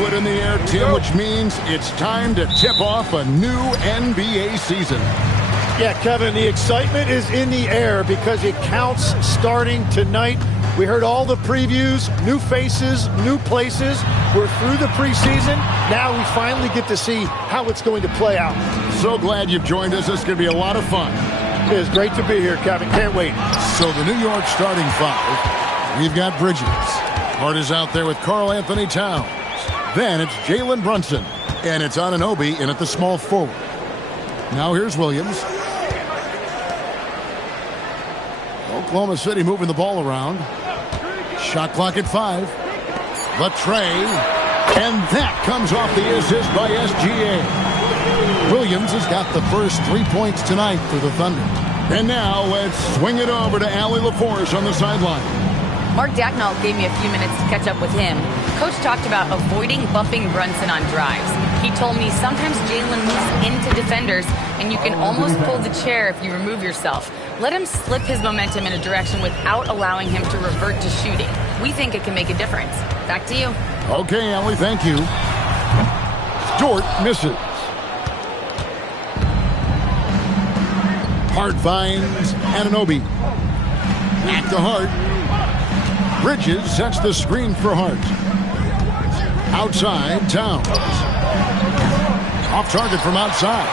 Wood in the air, Tim, which means it's time to tip off a new NBA season. Yeah, Kevin, the excitement is in the air because it counts starting tonight. We heard all the previews, new faces, new places. We're through the preseason. Now we finally get to see how it's going to play out. So glad you've joined us. It's going to be a lot of fun. It is great to be here, Kevin. Can't wait. So the New York starting five, we've got Bridges. Hart is out there with Karl Anthony Towns. Then it's Jalen Brunson. And it's Anunoby in at the small forward. Now here's Williams. Oklahoma City moving the ball around. Shot clock at 5. Latrey. And that comes off the assist by SGA. Williams has got the first 3 points tonight for the Thunder. And now let's swing it over to Allie LaForce on the sideline. Mark Dacknall gave me a few minutes to catch up with him. Coach talked about avoiding bumping Brunson on drives. He told me sometimes Jalen moves into defenders and you can almost pull the chair if you remove yourself. Let him slip his momentum in a direction without allowing him to revert to shooting. We think it can make a difference. Back to you. Okay, Allie, thank you. Dort misses. Hart finds Anunoby. Back to Hart. Bridges sets the screen for Hart. Outside, Towns. Off target from outside.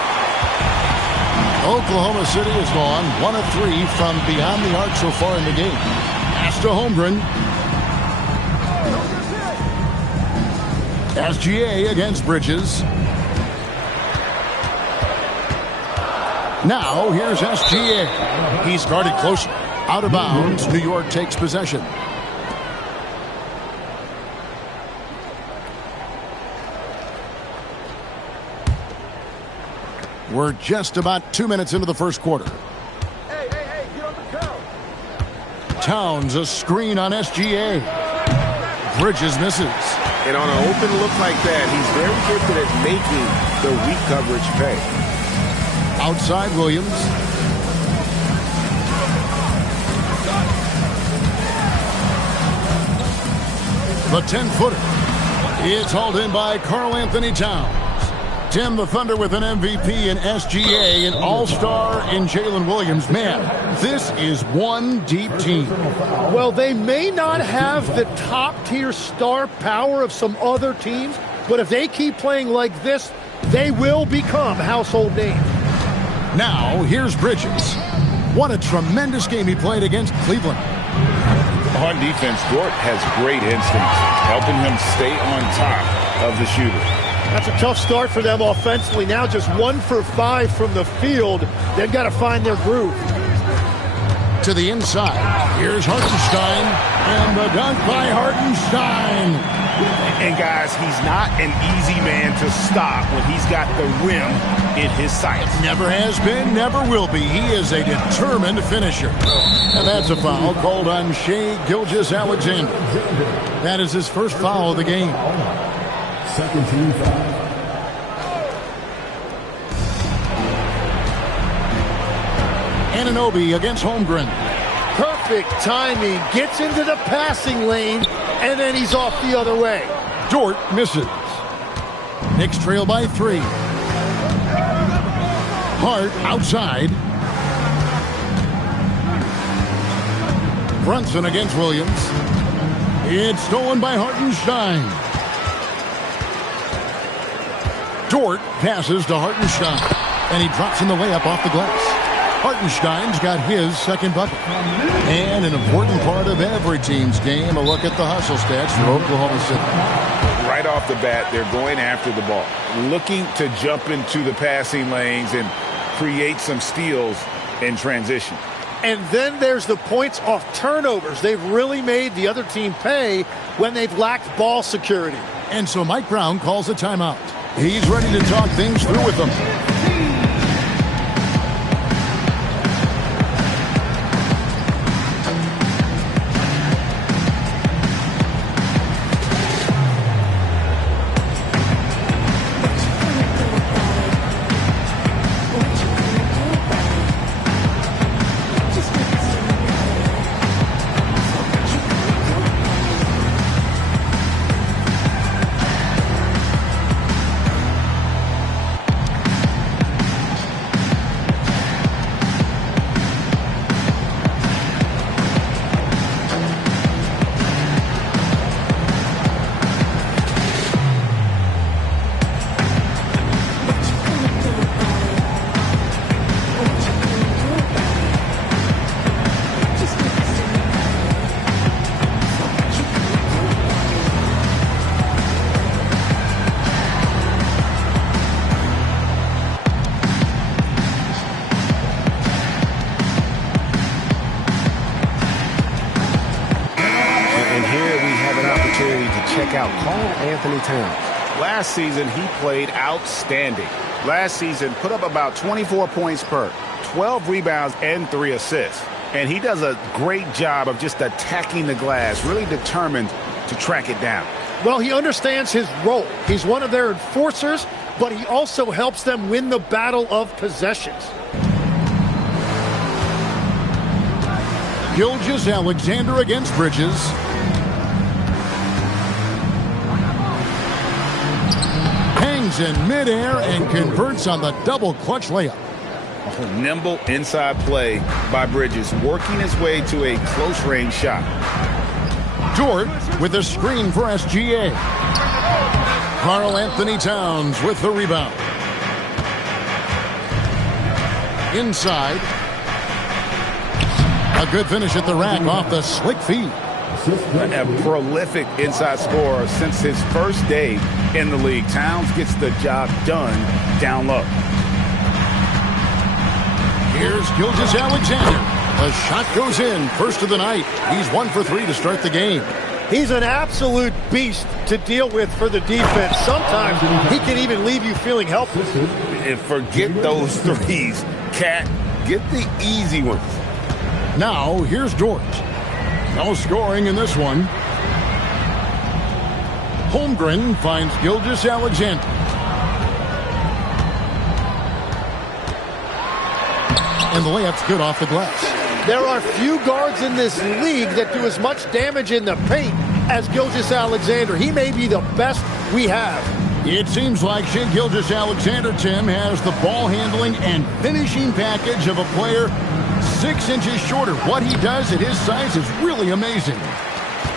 Oklahoma City has gone 1 of 3 from beyond the arc so far in the game. Pass to Holmgren. SGA against Bridges. Now here's SGA. He's guarded closer. Out of bounds. New York takes possession. We're just about 2 minutes into the first quarter. Hey, get on the couch. Towns, a screen on SGA. Bridges misses. And on an open look like that, he's very gifted at making the weak coverage pay. Outside, Williams. The 10-footer. It's hauled in by Karl Anthony Towns. Tim, the Thunder with an MVP in SGA, an all-star in Jalen Williams. Man, this is one deep team. Well, they may not have the top-tier star power of some other teams, but if they keep playing like this, they will become household names. Now, here's Bridges. What a tremendous game he played against Cleveland. On defense, Dort has great instincts, helping him stay on top of the shooter. That's a tough start for them offensively. Now just 1 for 5 from the field. They've got to find their groove. To the inside. Here's Hartenstein. And the dunk by Hartenstein. And guys, he's not an easy man to stop when he's got the rim in his sights. Never has been, never will be. He is a determined finisher. And that's a foul called on Shai Gilgeous-Alexander. That is his first foul of the game. Second team foul. Anunoby against Holmgren. Perfect timing. Gets into the passing lane, and then he's off the other way. Dort misses. Knicks trail by 3. Hart outside. Brunson against Williams. It's stolen by Hartenstein. Dort passes to Hartenstein, and he drops in the layup off the glass. Hartenstein's got his second bucket. And an important part of every team's game, a look at the hustle stats for Oklahoma City. Right off the bat, they're going after the ball, looking to jump into the passing lanes and create some steals in transition. And then there's the points off turnovers. They've really made the other team pay when they've lacked ball security. And so Mike Brown calls a timeout. He's ready to talk things through with them. about Karl Anthony Towns. Last season, he played outstanding. Last season, put up about 24 points per, 12 rebounds, and 3 assists. And he does a great job of just attacking the glass, really determined to track it down. Well, he understands his role. He's one of their enforcers, but he also helps them win the battle of possessions. Gilgeous-Alexander against Bridges. Hangs in midair and converts on the double clutch layup. A nimble inside play by Bridges, working his way to a close-range shot. Dort with a screen for SGA. Karl Anthony Towns with the rebound. Inside. A good finish at the rack off the slick feed. A prolific inside scorer since his first day in the league. Towns gets the job done down low. Here's Gilgeous-Alexander. The shot goes in. First of the night. He's 1 for 3 to start the game. He's an absolute beast to deal with for the defense. Sometimes he can even leave you feeling helpless. And forget those threes. Cat, get the easy ones. Now, here's Dort. No scoring in this one. Holmgren finds Gilgeous-Alexander. And the layup's good off the glass. There are few guards in this league that do as much damage in the paint as Gilgeous-Alexander. He may be the best we have. It seems like Shai Gilgeous-Alexander, Tim, has the ball handling and finishing package of a player 6 inches shorter. What he does at his size is really amazing.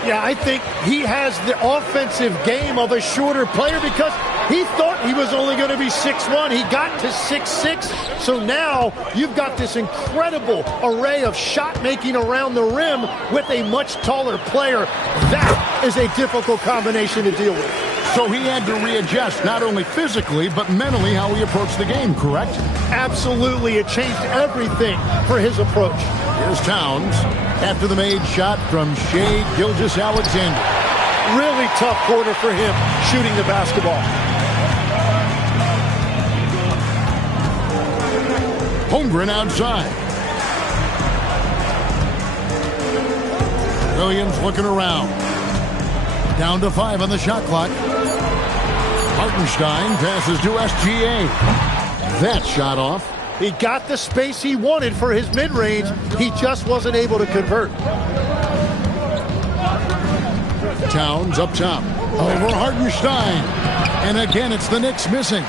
Yeah, I think he has the offensive game of a shorter player because he thought he was only going to be 6'1". He got to 6'6". So now you've got this incredible array of shot making around the rim with a much taller player. That is a difficult combination to deal with. So he had to readjust not only physically but mentally how he approached the game, correct? Absolutely. It changed everything for his approach. Here's Towns after the made shot from Shai Gilgeous-Alexander. Really tough quarter for him shooting the basketball. Holmgren outside. Williams looking around. Down to 5 on the shot clock. Hartenstein passes to SGA. That shot off. He got the space he wanted for his mid-range. He just wasn't able to convert. Towns up top. Over Hartenstein. And again, it's the Knicks missing.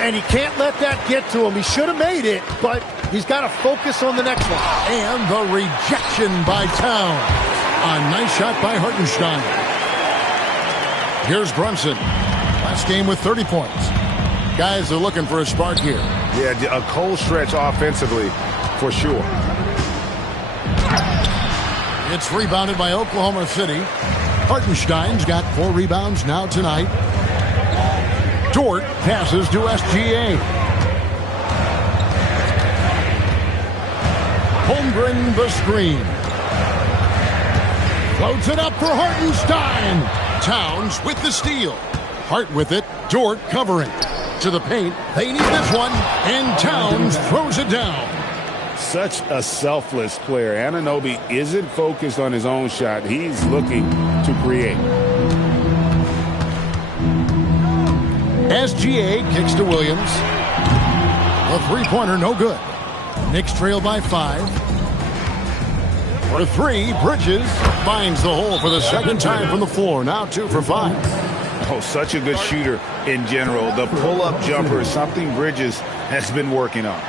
And he can't let that get to him. He should have made it, but he's got to focus on the next one. And the rejection by Towns. A nice shot by Hartenstein. Here's Brunson. Last game with 30 points. Guys are looking for a spark here. Yeah, a cold stretch offensively for sure. It's rebounded by Oklahoma City. Hartenstein's got 4 rebounds now tonight. Dort passes to SGA. Holmgren the screen. Floats it up for Hartenstein. Towns with the steal. Hart with it. Dort covering. To the paint. They need this one. And Towns throws it down. Such a selfless player. Anunoby isn't focused on his own shot. He's looking to create. SGA kicks to Williams. A three-pointer, no good. Knicks trail by 5. For 3, Bridges finds the hole for the second time from the floor. Now 2 for 5. Oh, such a good shooter in general. The pull-up jumper is something Bridges has been working on.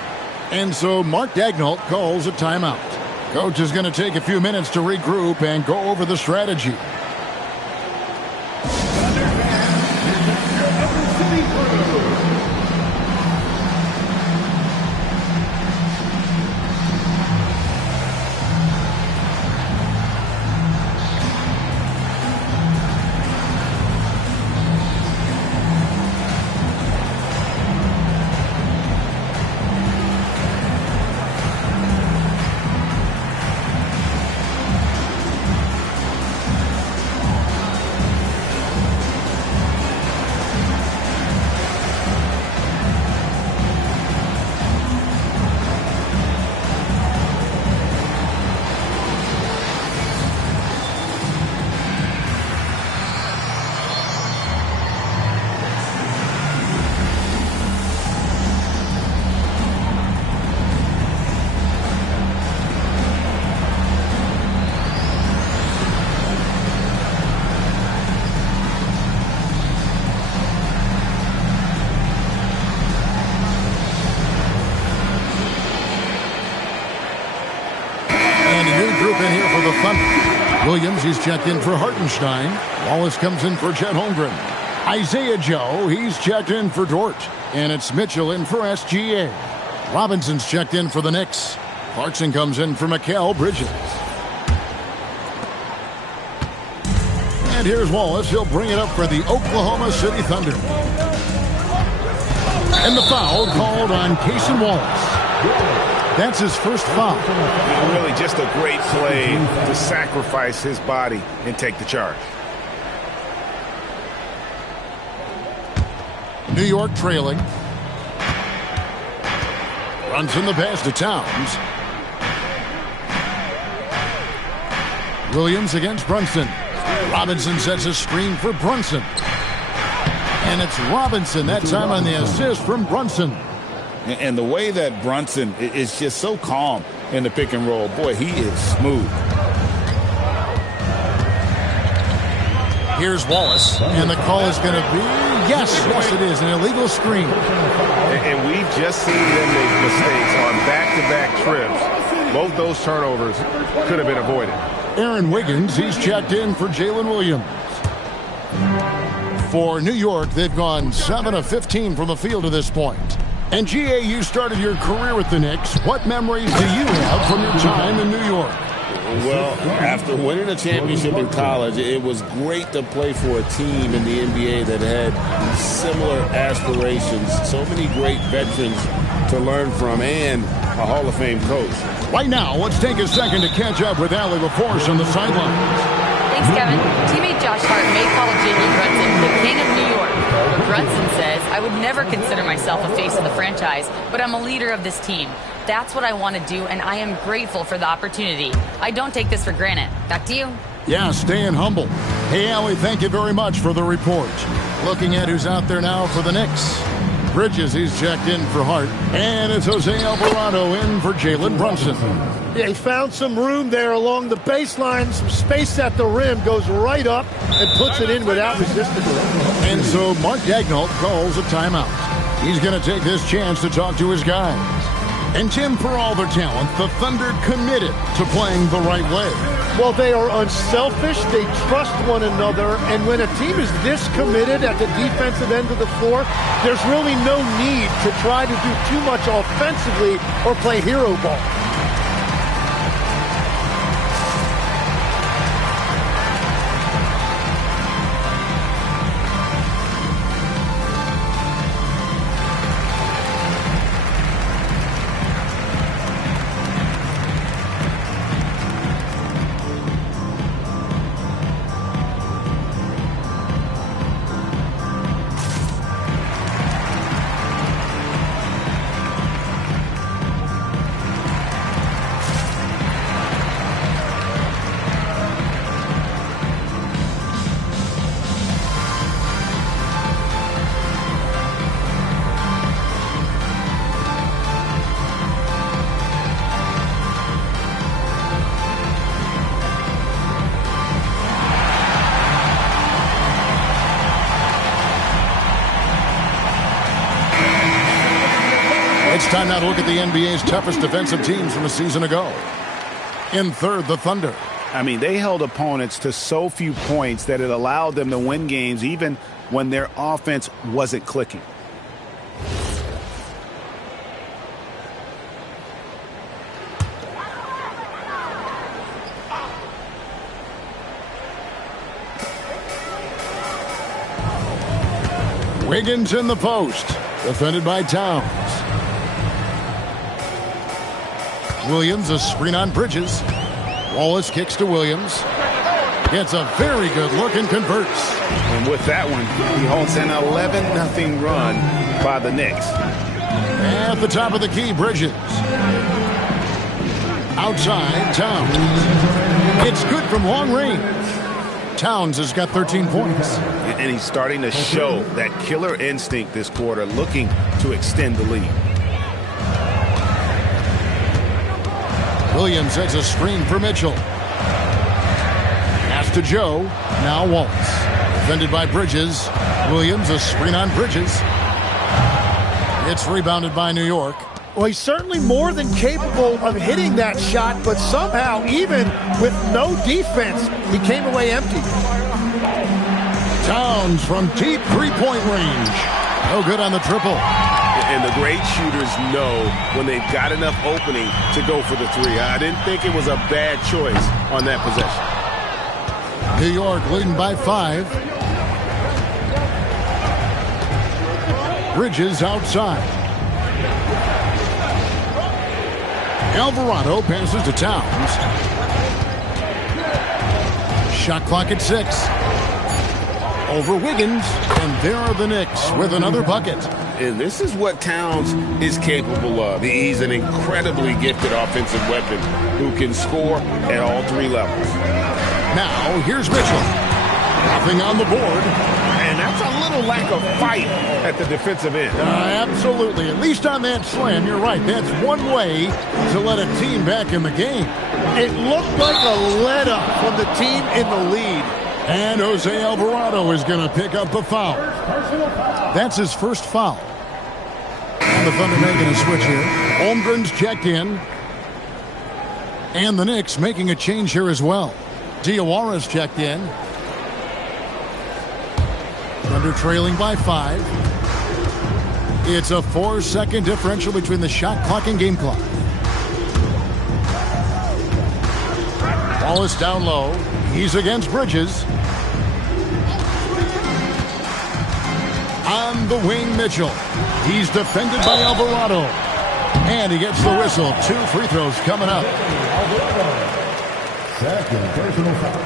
And so Mark Daigneault calls a timeout. Coach is going to take a few minutes to regroup and go over the strategy. group in here for the Thunder. Williams, he's checked in for Hartenstein. Wallace comes in for Chet Holmgren. Isaiah Joe, he's checked in for Dort. And it's Mitchell in for SGA. Robinson's checked in for the Knicks. Clarkson comes in for Mikal Bridges. And here's Wallace. He'll bring it up for the Oklahoma City Thunder. And the foul called on Cason Wallace. That's his first foul. Really just a great play to sacrifice his body and take the charge. New York trailing. Runs in the pass to Towns. Williams against Brunson. Robinson sets a screen for Brunson. And it's Robinson that time on the assist from Brunson. And the way that Brunson is just so calm in the pick and roll. Boy, he is smooth. Here's Wallace. And the call is going to be, yes, it is, an illegal screen. And we've just seen them make mistakes on back-to-back trips. Both those turnovers could have been avoided. Aaron Wiggins, he's checked in for Jalen Williams. For New York, they've gone 7 of 15 from the field to this point. And GA, you started your career with the Knicks. What memories do you have from your time in New York? Well, after winning a championship in college, it was great to play for a team in the NBA that had similar aspirations. So many great veterans to learn from and a Hall of Fame coach. Right now, let's take a second to catch up with Allie LaForce on the sidelines. Thanks, Kevin. Teammate Josh Hart may call Jalen Brunson the king of New York. Brunson says, I would never consider myself a face of the franchise, but I'm a leader of this team. That's what I want to do, and I am grateful for the opportunity. I don't take this for granted. Back to you. Yeah, staying humble. Hey, Allie, thank you very much for the report. Looking at who's out there now for the Knicks. Bridges, he's checked in for Hart. And it's Jose Alvarado in for Jalen Brunson. Yeah, he found some room there along the baseline, some space at the rim, goes right up and puts it in without resistance. And so Mark Daigneault calls a timeout. He's going to take this chance to talk to his guys. And Tim, for all their talent, the Thunder committed to playing the right way. Well, they are unselfish, they trust one another, and when a team is this committed at the defensive end of the floor, there's really no need to try to do too much offensively or play hero ball. It's time now to look at the NBA's toughest defensive teams from a season ago. In third, the Thunder. I mean, they held opponents to so few points that it allowed them to win games even when their offense wasn't clicking. Wiggins in the post, defended by Towns. Williams, a screen on Bridges. Wallace kicks to Williams. Gets a very good look and converts. And with that one, he holds an 11-0 run by the Knicks. At the top of the key, Bridges. Outside, Towns. It's good from long range. Towns has got 13 points. And he's starting to show that killer instinct this quarter, looking to extend the lead. Williams sets a screen for Mitchell. Pass to Joe. Now Wallace. Defended by Bridges. Williams, a screen on Bridges. It's rebounded by New York. Well, he's certainly more than capable of hitting that shot, but somehow, even with no defense, he came away empty. Towns from deep three-point range. No good on the triple. And the great shooters know when they've got enough opening to go for the three. I didn't think it was a bad choice on that possession. New York leading by 5. Bridges outside. Alvarado passes to Towns. Shot clock at 6. Over Wiggins, and there are the Knicks with another bucket. And this is what Towns is capable of. He's an incredibly gifted offensive weapon who can score at all 3 levels. Now, here's Mitchell. Nothing on the board. And that's a little lack of fight at the defensive end. Absolutely. At least on that slam, you're right. That's one way to let a team back in the game. It looked like a let-up from the team in the lead. And Jose Alvarado is going to pick up a foul. That's his first foul. And the Thunder making a switch here. Holmgren's checked in. And the Knicks making a change here as well. Diawara's checked in. Thunder trailing by 5. It's a 4-second differential between the shot clock and game clock. Wallace down low. He's against Bridges. On the wing, Mitchell. He's defended by Alvarado. And he gets the whistle. 2 free throws coming up. Second personal foul.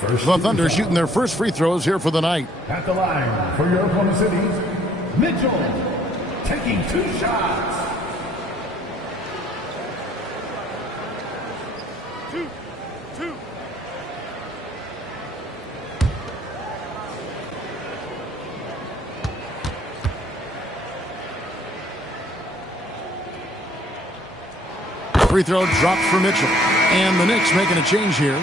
The Thunder shooting their first free throws here for the night. At the line for your Oklahoma City's Mitchell, taking 2 shots. Two. Free throw dropped for Mitchell. And the Knicks making a change here.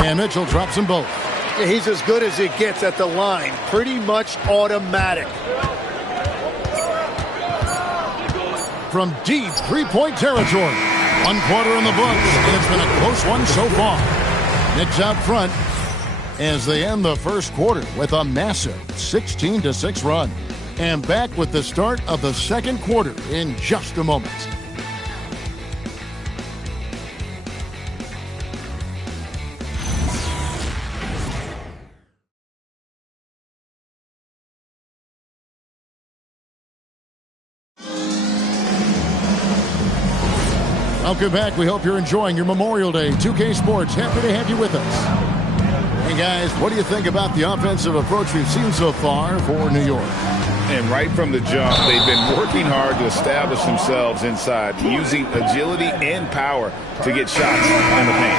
And Mitchell drops them both. Yeah, he's as good as it gets at the line. Pretty much automatic. From deep three-point territory. 1 quarter in the books, and it's been a close one so far. Knicks out front as they end the first quarter with a massive 16-6 run. And back with the start of the second quarter in just a moment. Welcome back. We hope you're enjoying your Memorial Day. 2K Sports, happy to have you with us. Hey, guys, what do you think about the offensive approach we've seen so far for New York? And right from the jump, they've been working hard to establish themselves inside, using agility and power to get shots in the paint.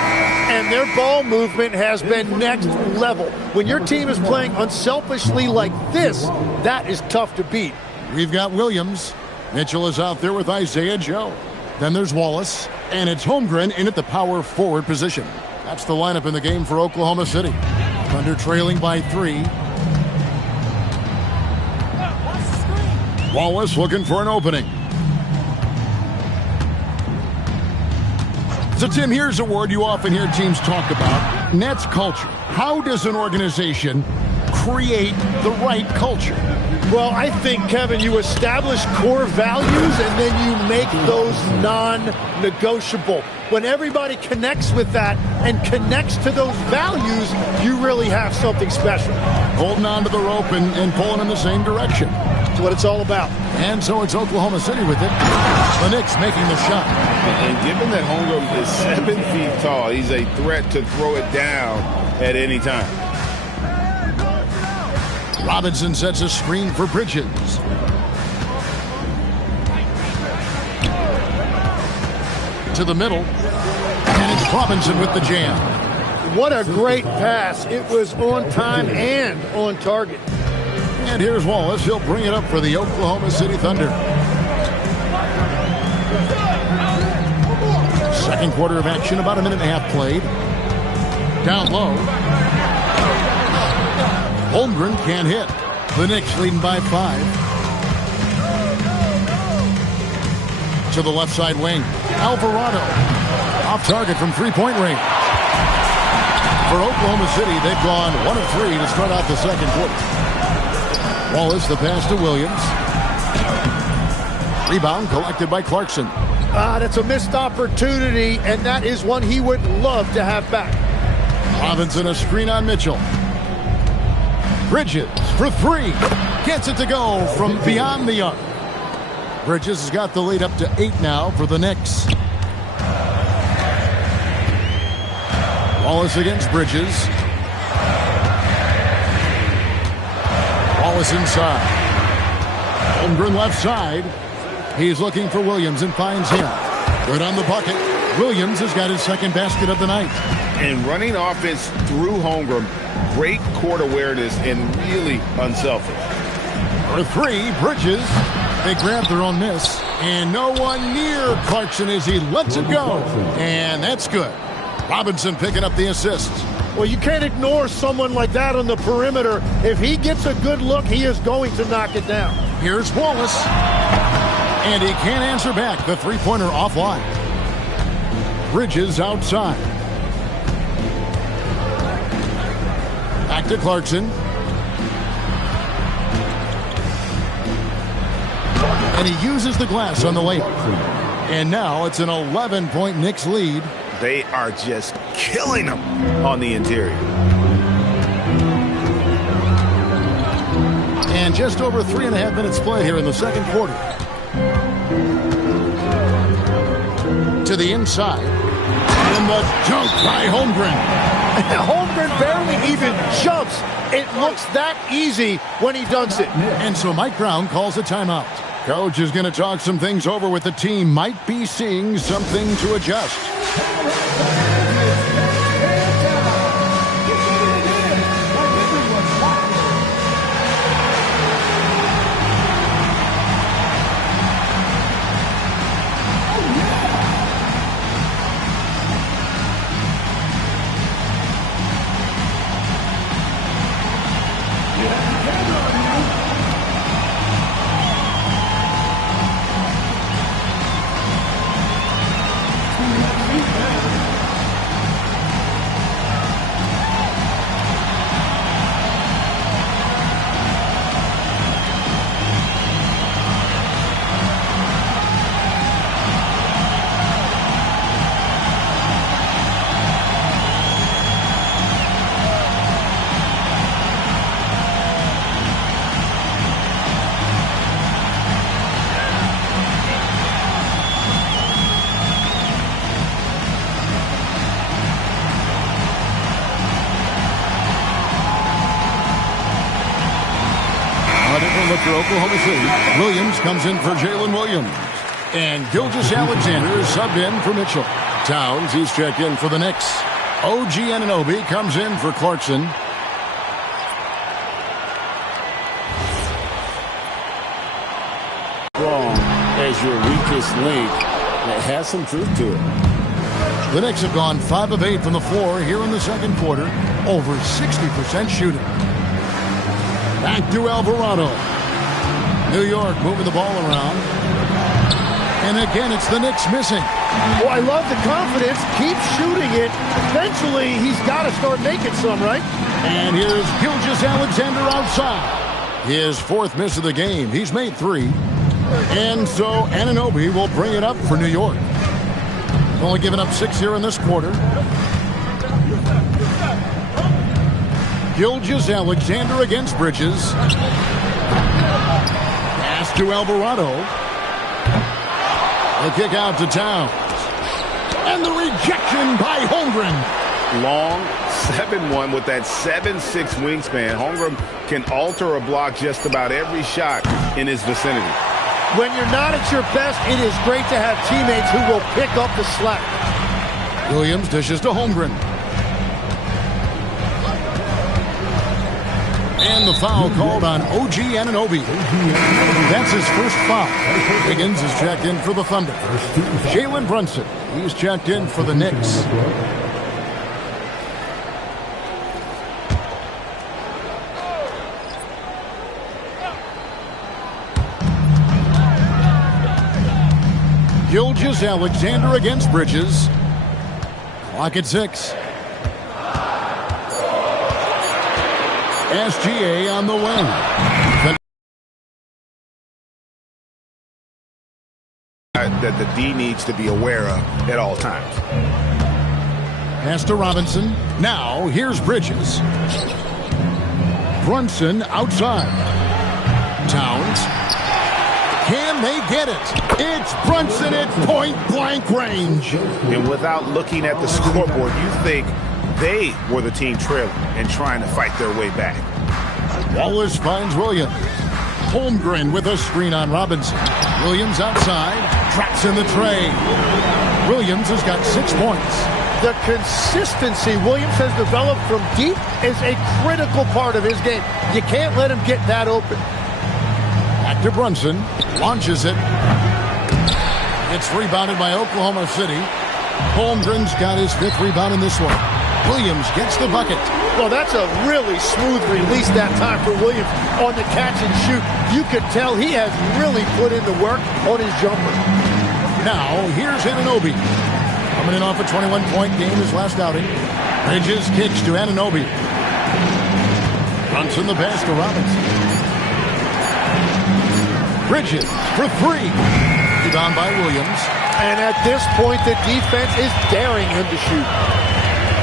And their ball movement has been next level. When your team is playing unselfishly like this, that is tough to beat. We've got Williams. Mitchell is out there with Isaiah Joe. Then there's Wallace, and it's Holmgren in at the power forward position. That's the lineup in the game for Oklahoma City. Thunder trailing by 3. Wallace looking for an opening. So, Tim, here's a word you often hear teams talk about. And that's culture. How does an organization create the right culture? Well, I think, Kevin, you establish core values and then you make those non-negotiable. When everybody connects with that and connects to those values, you really have something special. Holding on to the rope and pulling in the same direction. That's what it's all about. And so it's Oklahoma City with it. The Knicks making the shot. And given that Holmgren is 7 feet tall, he's a threat to throw it down at any time. Robinson sets a screen for Bridges. To the middle. Robinson with the jam. What a great pass. It was on time and on target. And here's Wallace. He'll bring it up for the Oklahoma City Thunder. Second quarter of action, about a minute and a half played. Down low. Holmgren can't hit. The Knicks leading by 5. To the left side wing. Alvarado. Off target from three-point range. For Oklahoma City, they've gone 1 of 3 to start out the second quarter. Wallace, the pass to Williams. Rebound collected by Clarkson. That's a missed opportunity, and that is one he would love to have back. Robinson, a screen on Mitchell. Bridges for 3. Gets it to go from beyond the arc. Bridges has got the lead up to 8 now for the Knicks. Wallace against Bridges. Wallace inside. Holmgren left side. He's looking for Williams and finds him. Good on the bucket. Williams has got his second basket of the night. And running offense through Holmgren, great court awareness and really unselfish. For 3, Bridges. They grab their own miss. And no one near Clarkson as he lets it go. And that's good. Robinson picking up the assist. Well, you can't ignore someone like that on the perimeter. If he gets a good look, he is going to knock it down. Here's Wallace. And he can't answer back. The three-pointer offline. Bridges outside. Back to Clarkson. And he uses the glass on the layup. And now it's an 11-point Knicks lead. They are just killing them on the interior. And just over 3.5 minutes played here in the second quarter. To the inside. And the dunk by Holmgren. Holmgren barely even jumps. It looks that easy when he dunks it. And so Mike Brown calls a timeout. Coach is going to talk some things over with the team. Might be seeing something to adjust. For Oklahoma City, Williams comes in for Jalen Williams. And Gilgeous Alexander is subbed in for Mitchell. Towns, he's checked in for the Knicks. OG Anunoby comes in for Clarkson. Strong as your weakest link. That has some truth to it. The Knicks have gone 5 of 8 from the floor here in the second quarter. Over 60% shooting. Back to Alvarado. New York moving the ball around. And again, it's the Knicks missing. Well, I love the confidence. Keep shooting it. Eventually, he's got to start making some, right? And here's Gilgeous Alexander outside. His 4th miss of the game. He's made 3. And so Anunoby will bring it up for New York. Only giving up 6 here in this quarter. Gilgeous Alexander against Bridges. Pass to Alvarado. The kick out to Towns. And the rejection by Holmgren. Long 7-1 with that 7'6" wingspan. Holmgren can alter a block just about every shot in his vicinity. When you're not at your best, it is great to have teammates who will pick up the slack. Williams dishes to Holmgren. And the foul called on OG Anunoby. That's his first foul. Wiggins is checked in for the Thunder. Jalen Brunson, he's checked in for the Knicks. Gilgeous-Alexander against Bridges. Clock at 6. SGA on the wing. That the D needs to be aware of at all times. Pass to Robinson. Now here's Bridges. Brunson outside. Towns. Can they get it? It's Brunson at point-blank range. And without looking at the scoreboard, you think they were the team trailing and trying to fight their way back. Wallace finds Williams. Holmgren with a screen on Robinson. Williams outside. Traps in the tray. Williams has got 6 points. The consistency Williams has developed from deep is a critical part of his game. You can't let him get that open. Back to Brunson. Launches it. It's rebounded by Oklahoma City. Holmgren's got his 5th rebound in this one. Williams gets the bucket. Well, that's a really smooth release that time for Williams on the catch and shoot. You could tell he has really put in the work on his jumper. Now, here's Anunoby. Coming in off a 21-point game his last outing. Bridges kicks to Anunoby. Brunson the pass to Robinson. Bridges for 3. Rebound by Williams. And at this point, the defense is daring him to shoot.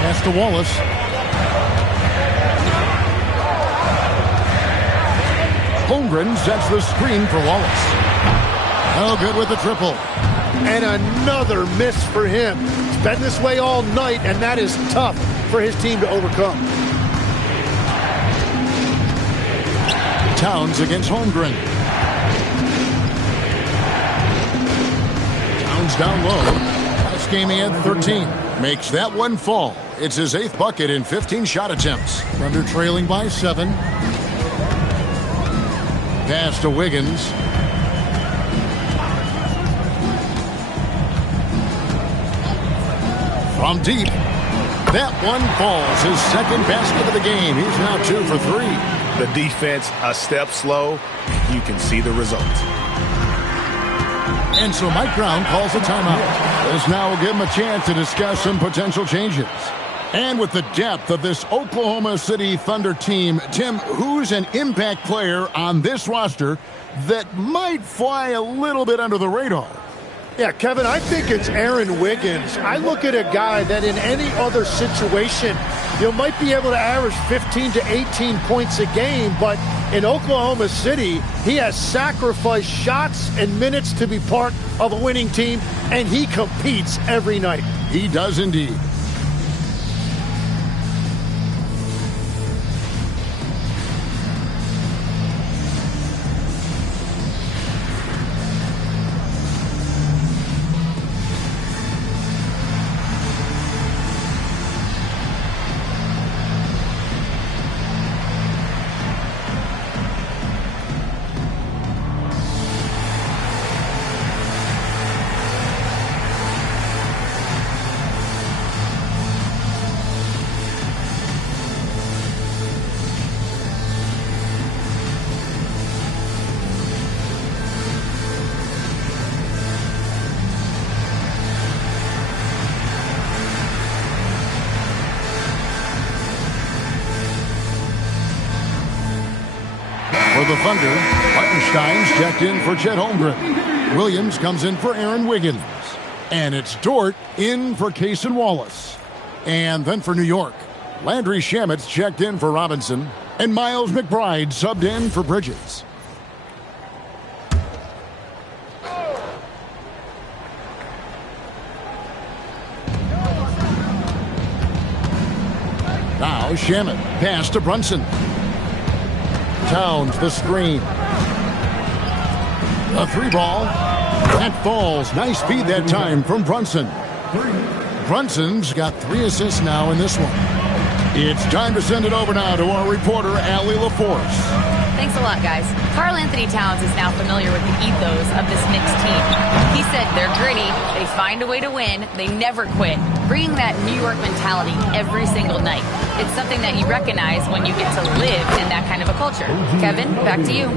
Pass to Wallace. Holmgren sets the screen for Wallace. No good with the triple. And another miss for him. It's been this way all night, and that is tough for his team to overcome. Towns against Holmgren. Towns down low. This game he had 13. Makes that one fall. It's his 8th bucket in 15 shot attempts. Thunder trailing by 7. Pass to Wiggins. From deep. That one falls. His 2nd basket of the game. He's now 2 for 3. The defense a step slow. You can see the result. And so Mike Brown calls a timeout. This now will give him a chance to discuss some potential changes. And with the depth of this Oklahoma City Thunder team, Tim, who's an impact player on this roster that might fly a little bit under the radar? Yeah, Kevin, I think it's Aaron Wiggins. I look at a guy that in any other situation, you might be able to average 15 to 18 points a game, but in Oklahoma City, he has sacrificed shots and minutes to be part of a winning team, and he competes every night. He does indeed. For the Thunder, Hartenstein's checked in for Chet Holmgren. Williams comes in for Aaron Wiggins. And it's Dort in for Cason Wallace. And then for New York, Landry Shamet's checked in for Robinson. And Miles McBride subbed in for Bridges. Now Shamet, pass to Brunson. Towns the screen. A 3 ball. That falls. Nice feed that time from Brunson. Brunson's got 3 assists now in this one. It's time to send it over now to our reporter, Allie LaForce. Thanks a lot, guys. Karl Anthony Towns is now familiar with the ethos of this Knicks team. He said they're gritty, they find a way to win, they never quit, bringing that New York mentality every single night. It's something that you recognize when you get to live in that kind of a culture. Kevin, back to you.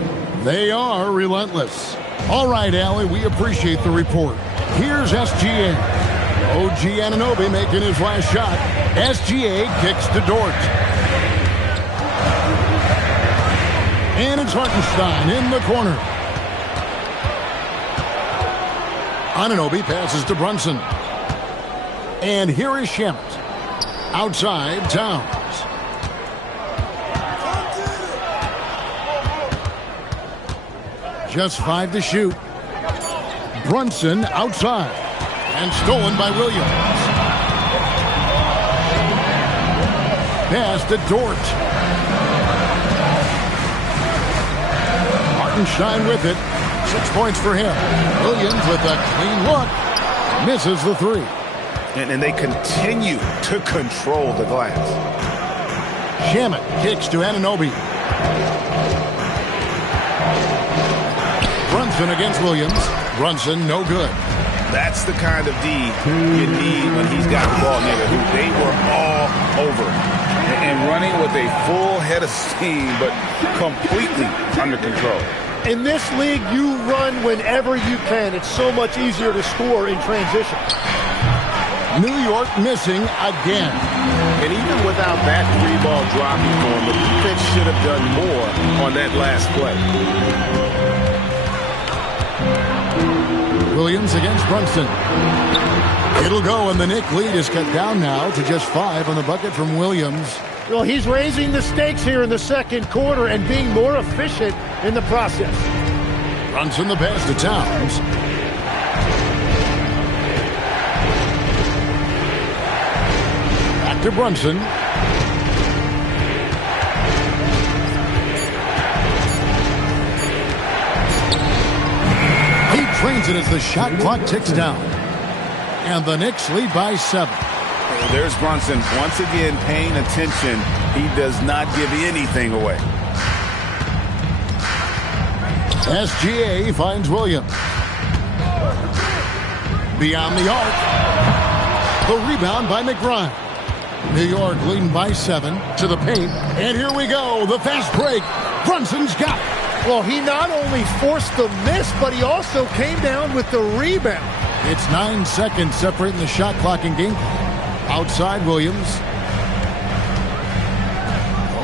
They are relentless. All right, Allie, we appreciate the report. Here's SGA. OG Anunoby making his last shot. SGA kicks to Dort. And it's Hartenstein in the corner. Anunoby passes to Brunson. And here is Shamet. Outside, Towns. Just 5 to shoot. Brunson outside. And stolen by Williams. Pass to Dort. Hartenstein with it. 6 points for him. Williams with a clean look. Misses the 3. And they continue to control the glass. Shamet kicks to Anunoby. Brunson against Williams. Brunson no good. That's the kind of D you need when he's got the ball near the hoop. They were all over him. And running with a full head of steam, but completely under control. In this league, you run whenever you can. It's so much easier to score in transition. New York missing again. And even without that 3-ball dropping for him, the defense should have done more on that last play. Williams against Brunson. It'll go, and the Knicks lead is cut down now to just 5 on the bucket from Williams. Well, he's raising the stakes here in the second quarter and being more efficient in the process. Brunson the pass to Towns. Back to Brunson. He trains it as the shot clock ticks down. And the Knicks lead by 7. There's Brunson once again paying attention. He does not give anything away. SGA finds Williams. Beyond the arc. The rebound by McBride. New York leading by 7 to the paint. And here we go. The fast break. Brunson's got it. Well, he not only forced the miss, but he also came down with the rebound. It's 9 seconds separating the shot clock and game clock. Outside Williams.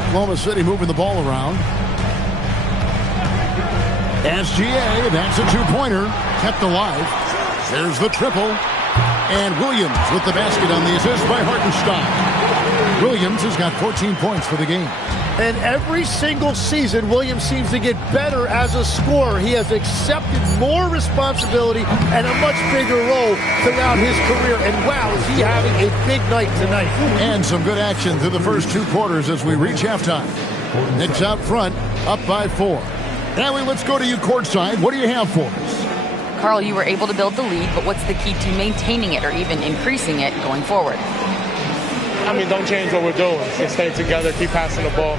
Oklahoma City moving the ball around. SGA, that's a 2-pointer. Kept alive. There's the triple. And Williams with the basket on the assist by Hartenstein. Williams has got 14 points for the game. And every single season, Williams seems to get better as a scorer. He has accepted more responsibility and a much bigger role throughout his career. And wow, is he having a big night tonight. And some good action through the first 2 quarters as we reach halftime. Knicks out front, up by 4. Allie, let's go to you courtside. What do you have for us? Karl, you were able to build the lead, but what's the key to maintaining it or even increasing it going forward? I mean, don't change what we're doing. Just stay together, keep passing the ball,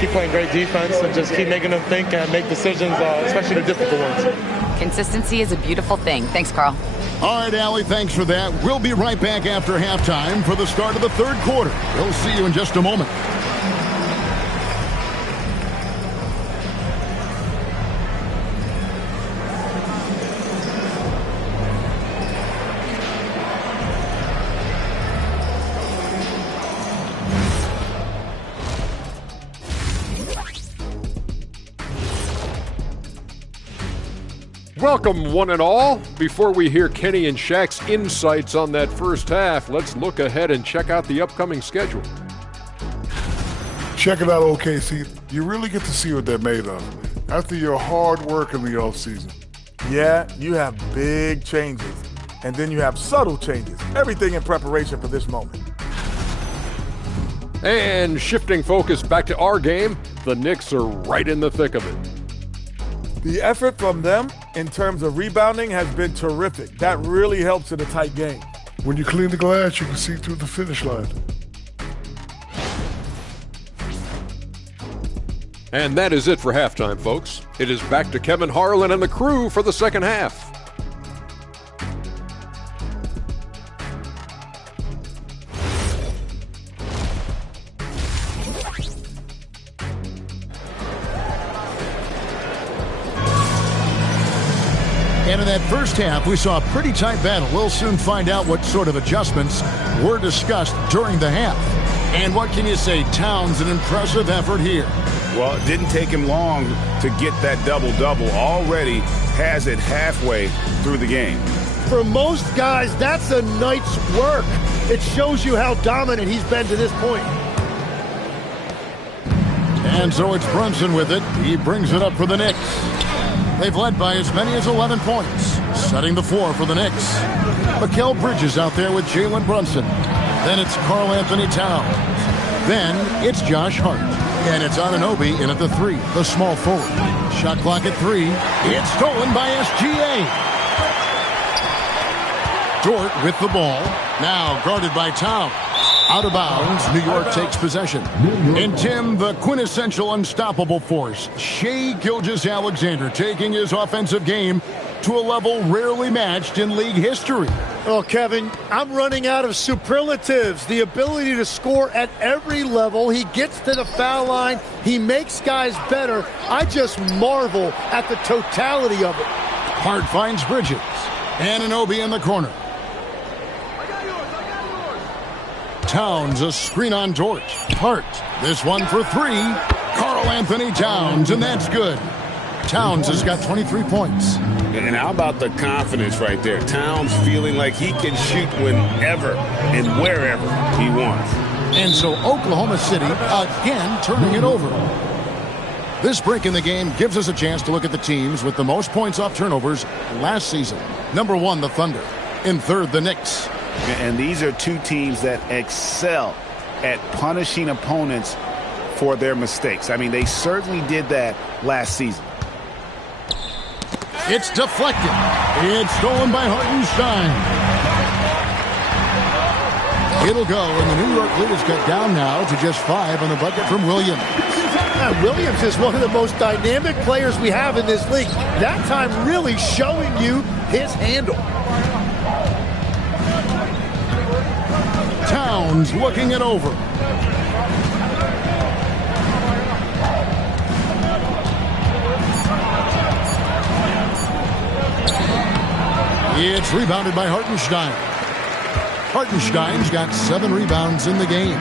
keep playing great defense, and just keep making them think and make decisions, especially the difficult ones. Consistency is a beautiful thing. Thanks, Karl. All right, Allie, thanks for that. We'll be right back after halftime for the start of the 3rd quarter. We'll see you in just a moment. Welcome, one and all. Before we hear Kenny and Shaq's insights on that first half, let's look ahead and check out the upcoming schedule. Check it out, OKC. You really get to see what they're made of after your hard work in the offseason. Yeah, you have big changes, and then you have subtle changes. Everything in preparation for this moment. And shifting focus back to our game, the Knicks are right in the thick of it. The effort from them in terms of rebounding has been terrific. That really helps in a tight game. When you clean the glass, you can see through the finish line. And that is it for halftime, folks. It is back to Kevin Harlan and the crew for the second half. And in that first half, we saw a pretty tight battle. We'll soon find out what sort of adjustments were discussed during the half. And what can you say? Towns, an impressive effort here. Well, it didn't take him long to get that double-double. Already has it halfway through the game. For most guys, that's a night's work. It shows you how dominant he's been to this point. And so it's Brunson with it. He brings it up for the Knicks. They've led by as many as 11 points, setting the floor for the Knicks. Mikal Bridges out there with Jalen Brunson. Then it's Karl Anthony Towns. Then it's Josh Hart. And it's Anunoby in at the 3, the small forward. Shot clock at 3. It's stolen by SGA. Dort with the ball. Now guarded by Towns. Out of bounds, New York takes possession. And Tim, the quintessential unstoppable force, Shai Gilgeous-Alexander, taking his offensive game to a level rarely matched in league history. Oh, Kevin, I'm running out of superlatives. The ability to score at every level. He gets to the foul line. He makes guys better. I just marvel at the totality of it. Hart finds Bridges. Anunoby in the corner. Towns, a screen on Dort. Hart, this one for 3. Karl Anthony Towns, and that's good. Towns has got 23 points. And how about the confidence right there? Towns feeling like he can shoot whenever and wherever he wants. And so Oklahoma City again turning it over. This break in the game gives us a chance to look at the teams with the most points off turnovers last season. Number 1, the Thunder. In third, the Knicks. And these are two teams that excel at punishing opponents for their mistakes. I mean, they certainly did that last season. It's deflected. It's stolen by Hartenstein. It'll go, and the New York lead is cut down now to just 5 on the bucket from Williams. Williams is one of the most dynamic players we have in this league. That time really showing you his handle. Towns looking it over. It's rebounded by Hartenstein. Hartenstein's got 7 rebounds in the game.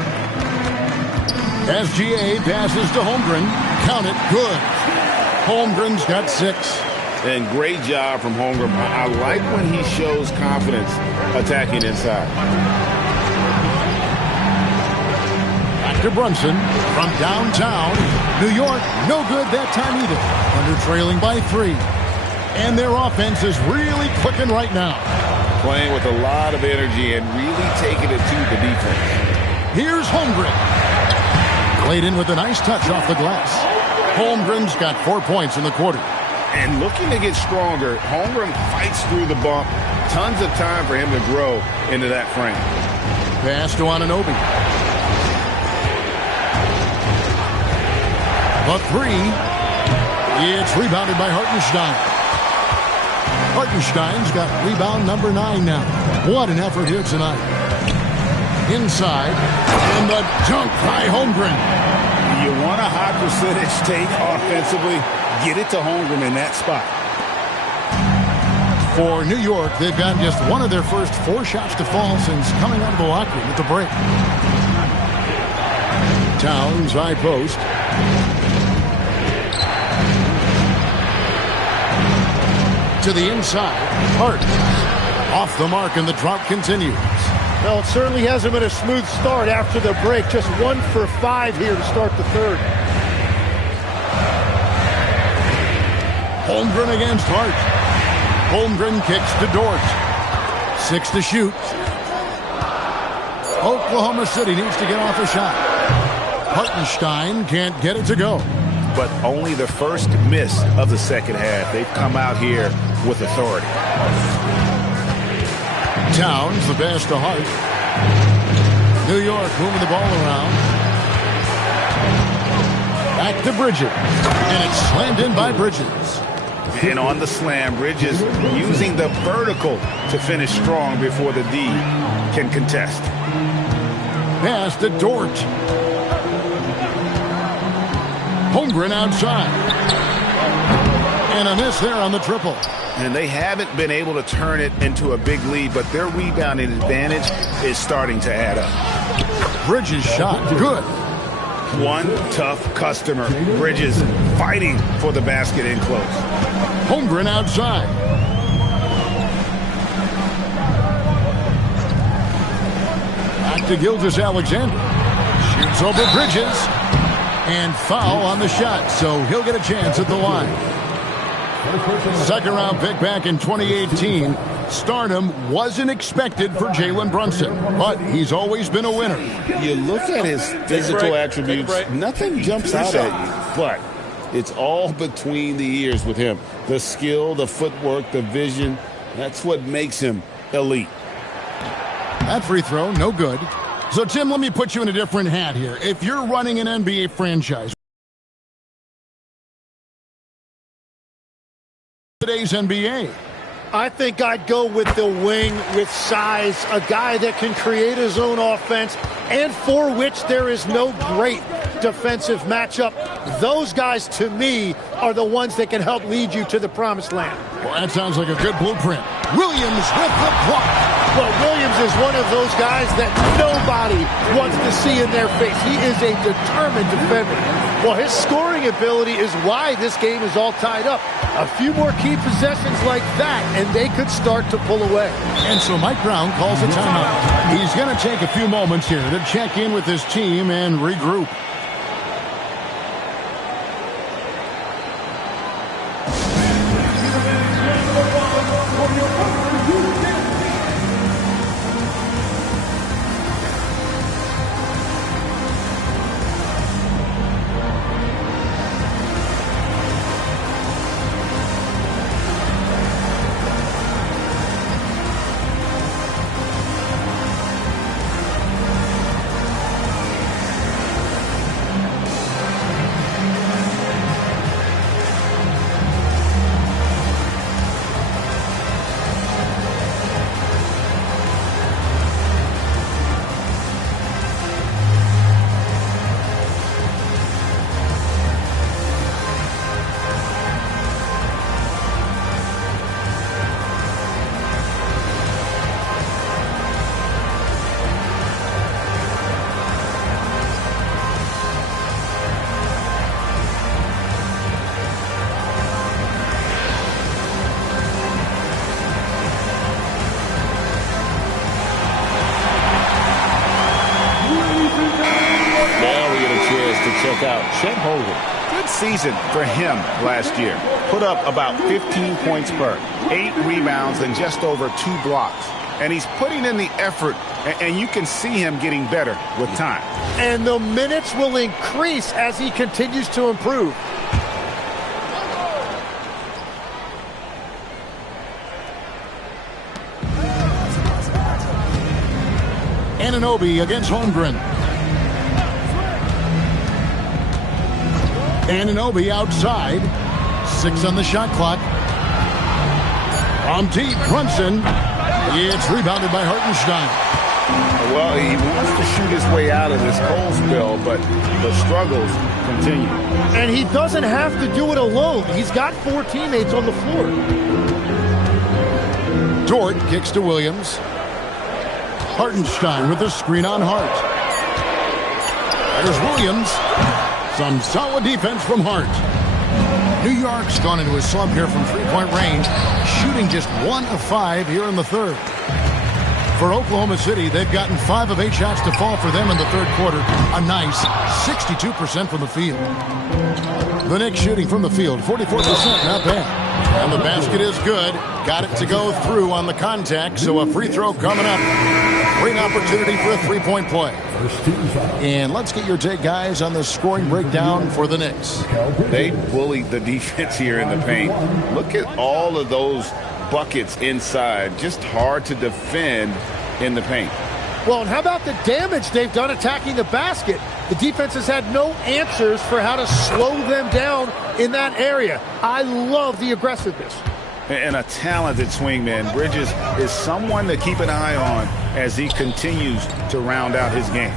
SGA passes to Holmgren. Count it, good. Holmgren's got 6. And great job from Holmgren. I like when he shows confidence attacking inside. Back to Brunson from downtown. New York, no good that time either. Under trailing by 3. And their offense is really clicking right now. Playing with a lot of energy and really taking it to the defense. Here's Holmgren. Played in with a nice touch off the glass. Holmgren's got 4 points in the quarter. And looking to get stronger, Holmgren fights through the bump. Tons of time for him to grow into that frame. Pass to Anunoby. The 3. It's rebounded by Hartenstein. Hartenstein's got rebound number 9 now. What an effort here tonight. Inside. And the dunk by Holmgren. You want a high percentage take offensively, get it to Holmgren in that spot. For New York, they've gotten just one of their first 4 shots to fall since coming out of the locker room at the break. Towns, high post. To the inside. Hart. Off the mark, and the drought continues. Well, it certainly hasn't been a smooth start after the break. Just 1 for 5 here to start the third. Holmgren against Hart. Holmgren kicks to Dort. 6 to shoot. Oklahoma City needs to get off a shot. Hartenstein can't get it to go. But only the first miss of the second half. They've come out here with authority. Towns, the pass to Hart. New York moving the ball around. Back to Bridges. And it's slammed in by Bridges. And on the slam, Bridges using the vertical to finish strong before the D can contest. Pass to Dort. Holmgren outside. And a miss there on the triple. And they haven't been able to turn it into a big lead, but their rebounding advantage is starting to add up. Bridges shot. Good. One tough customer. Bridges fighting for the basket in close. Holmgren outside. Back to Gilgeous-Alexander. Shoots over Bridges. And foul on the shot, so he'll get a chance at the line. Second round pick back in 2018. Stardom wasn't expected for Jalen Brunson, but he's always been a winner. You look at his physical attributes, nothing jumps out at you, but it's all between the ears with him. The skill, the footwork, the vision, that's what makes him elite. That free throw, no good. So, Tim, let me put you in a different hat here. If you're running an NBA franchise, today's NBA, I think I'd go with the wing with size, a guy that can create his own offense and for which there is no great defensive matchup. Those guys, to me, are the ones that can help lead you to the promised land. Well, that sounds like a good blueprint. Williams with the block. Well, Williams is one of those guys that nobody wants to see in their face. He is a determined defender. Well, his scoring ability is why this game is all tied up. A few more key possessions like that, and they could start to pull away. And so Mike Brown calls a timeout. He's going to take a few moments here to check in with his team and regroup. Good season for him last year. Put up about 15 points per, 8 rebounds, and just over 2 blocks. And he's putting in the effort, and you can see him getting better with time. And the minutes will increase as he continues to improve. Anunoby against Holmgren. Anunoby outside. 6 on the shot clock. From deep, Brunson. It's rebounded by Hartenstein. Well, he wants to shoot his way out of this cold spell, but the struggles continue. And he doesn't have to do it alone. He's got 4 teammates on the floor. Dort kicks to Williams. Hartenstein with a screen on Hart. There's Williams. Some solid defense from Hart. New York's gone into a slump here from three-point range, shooting just 1 of 5 here in the third. For Oklahoma City, they've gotten 5 of 8 shots to fall for them in the third quarter. A nice 62% from the field. The Knicks shooting from the field, 44%, not bad. And the basket is good. Got it to go through on the contact, so a free throw coming up. Great opportunity for a three-point play. And let's get your take, guys, on the scoring breakdown for the Knicks. They bullied the defense here in the paint. Look at all of those buckets inside. Just hard to defend in the paint. Well, and how about the damage they've done attacking the basket? The defense has had no answers for how to slow them down in that area. I love the aggressiveness. And a talented swingman. Bridges is someone to keep an eye on as he continues to round out his game.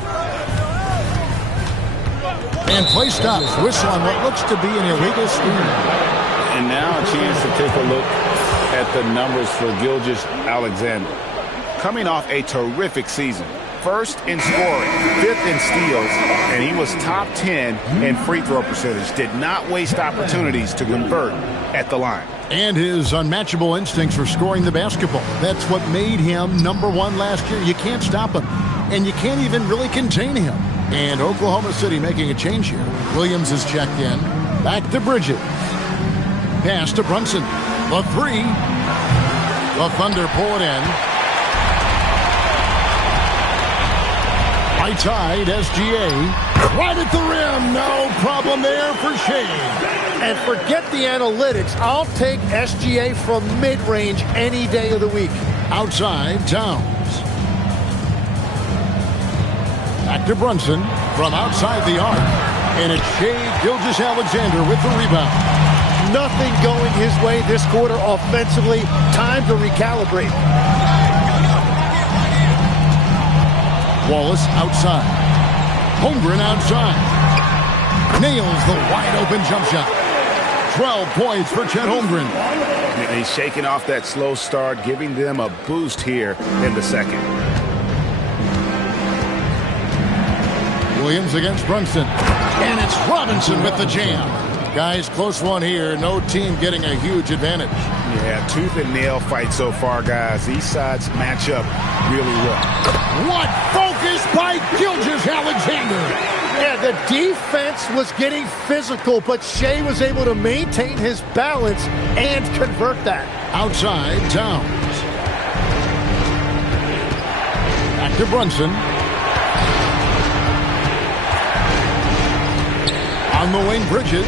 And play stops. Whistle on what looks to be an illegal screen. And now a chance to take a look at the numbers for Gilgeous-Alexander. Coming off a terrific season. First in scoring, fifth in steals, and he was top 10 in free throw percentage. Did not waste opportunities to convert at the line. And his unmatchable instincts for scoring the basketball. That's what made him #1 last year. You can't stop him, and you can't even really contain him. And Oklahoma City making a change here. Williams is checked in. Back to Bridges. Pass to Brunson. The three. The Thunder pull it in. High-tide SGA. Right at the rim. No problem there for Shea. And forget the analytics. I'll take SGA from mid-range any day of the week. Outside, Towns. Back to Brunson from outside the arc. And it's Shea Gilgeous-Alexander with the rebound. Nothing going his way this quarter offensively. Time to recalibrate. Wallace outside. Holmgren outside. Nails the wide-open jump shot. 12 points for Chet Holmgren. And he's shaking off that slow start, giving them a boost here in the second. Williams against Brunson. And it's Robinson with the jam. Guys, close one here. No team getting a huge advantage. Yeah, tooth and nail fight so far, guys. These sides match up really well. What focus by Gilgeous-Alexander. Yeah, the defense was getting physical, but Shea was able to maintain his balance and convert that. Outside, Towns. Back to Brunson. On the wing, Bridges.